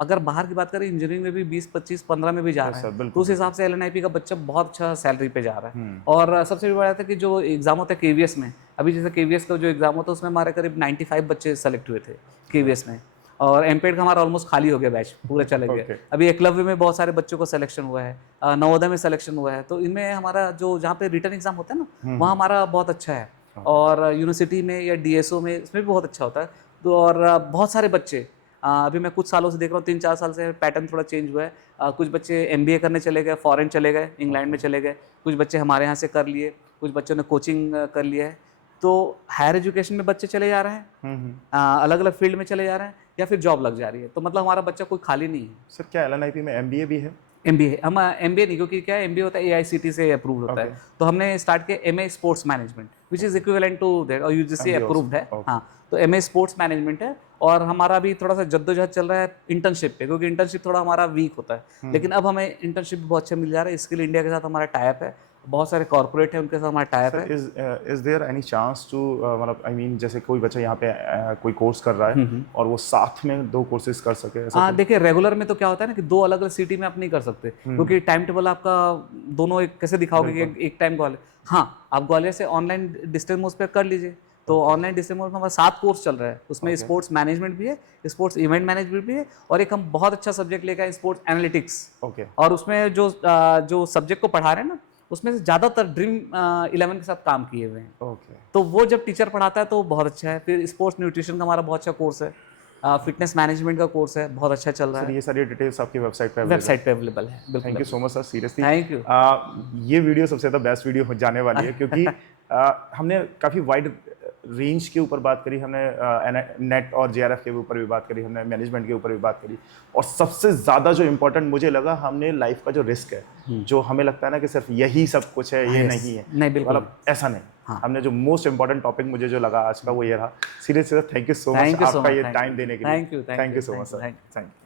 अगर बाहर की बात करें इंजीनियरिंग में भी 20-25-15 में भी जा रहा है, तो उस हिसाब से एलएनआईपी का बच्चा बहुत अच्छा सैलरी पे जा रहा है। और सबसे बड़ी बात है कि जो एग्जाम होता है केवीएस में, अभी जैसे केवीएस का जो एग्जाम होता है उसमें हमारे करीब 95 बच्चे सेलेक्ट हुए थे केवीएस में, और एमपेड का हमारा ऑलमोस्ट खाली हो गया बैच, पूरे चले गए। अभी एकलव्य में बहुत सारे बच्चों को सिलेक्शन हुआ है, नवोदय में सिलेक्शन हुआ है, तो इनमें हमारा जो जहाँ पे रिटर्न एग्जाम होता है ना वहाँ हमारा बहुत अच्छा है, और यूनिवर्सिटी में या डीएसओ में इसमें भी बहुत अच्छा होता है। तो और बहुत सारे बच्चे अभी मैं कुछ सालों से देख रहा हूँ, 3-4 साल से पैटर्न थोड़ा चेंज हुआ है। कुछ बच्चे एमबीए करने चले गए, फॉरेन चले गए, इंग्लैंड में चले गए, कुछ बच्चे हमारे यहाँ से कर लिए, कुछ बच्चों ने कोचिंग कर लिया है। तो हायर एजुकेशन में बच्चे चले जा रहे हैं, अलग अलग फील्ड में चले जा रहे हैं, या फिर जॉब लग जा रही है, तो मतलब हमारा बच्चा कोई खाली नहीं है। सर क्या एलएनआईपी में एमबीए भी है? एमबीए हम एमबीए नहीं, क्योंकि क्या है एमबीए होता है एआईसीटी से अप्रूव्ड होता है, तो हमने स्टार्ट किया MA sports management which is equivalent to that, और यूजीसी अप्रूव्ड है। हाँ तो एमए स्पोर्ट्स मैनेजमेंट है, और हमारा भी थोड़ा सा जद्दोजहद चल रहा है इंटर्नशिप पे, क्योंकि इंटर्नशिप थोड़ा हमारा वीक होता है, लेकिन अब हमें इंटर्नशिप भी बहुत अच्छा मिल जा रहा है। स्किल इंडिया के साथ हमारा टाइप है, बहुत सारे कॉर्पोरेट है उनके साथ हमारा टाइप है। Is there any chance to मतलब आई मीन जैसे कोई बच्चा यहाँ पे कोई कोर्स कर रहा है और वो साथ में 2 कोर्सेज कर सके? हाँ देखिए रेगुलर में तो क्या होता है ना कि 2 अलग अलग सिटी में आप नहीं कर सकते, क्योंकि टाइम टेबल आपका दोनों एक कैसे दिखाओगे कि एक टाइम ग्वालियर, हाँ आप ग्वालियर से ऑनलाइन डिस्टेंस मोड पे कर लीजिए। तो ऑनलाइन डिस्टेंस मोड में हमारा 7 कोर्स चल रहा है, उसमें स्पोर्ट्स मैनेजमेंट भी है, स्पोर्ट्स इवेंट मैनेजमेंट भी है, और एक हम बहुत अच्छा सब्जेक्ट लेकर आए स्पोर्ट्स एनालिटिक्स। और उसमें जो सब्जेक्ट को पढ़ा रहे हैं ना उसमें से ज़्यादातर ड्रीम 11 के साथ काम किए हुए हैं। तो वो जब टीचर पढ़ाता है तो बहुत अच्छा है। फिर स्पोर्ट्स न्यूट्रिशन का हमारा बहुत अच्छा कोर्स है, फिटनेस मैनेजमेंट का कोर्स है, बहुत अच्छा चल रहा है। ये सारी डिटेल्स आपकी वेबसाइट पे अवेलेबल है। Thank you so much sir, seriously thank you. ये वीडियो सबसे ज़्यादा बेस्ट वीडियो जाने वाली है, क्योंकि हमने काफ़ी वाइड रेंज के ऊपर बात करी, हमने नेट और जेआरएफ के ऊपर भी बात करी, हमने मैनेजमेंट के ऊपर भी बात करी, और सबसे ज़्यादा जो इम्पोर्टेंट मुझे लगा, हमने लाइफ का जो रिस्क है, जो हमें लगता है ना कि सिर्फ यही सब कुछ है, ये नहीं है, नहीं बिल्कुल मतलब ऐसा नहीं। हमने जो मोस्ट इंपॉर्टेंट टॉपिक मुझे जो लगा आज का वो ये रहा। Seriously thank you so much आपका ये टाइम देने के लिए। Thank you so much sir, thank you.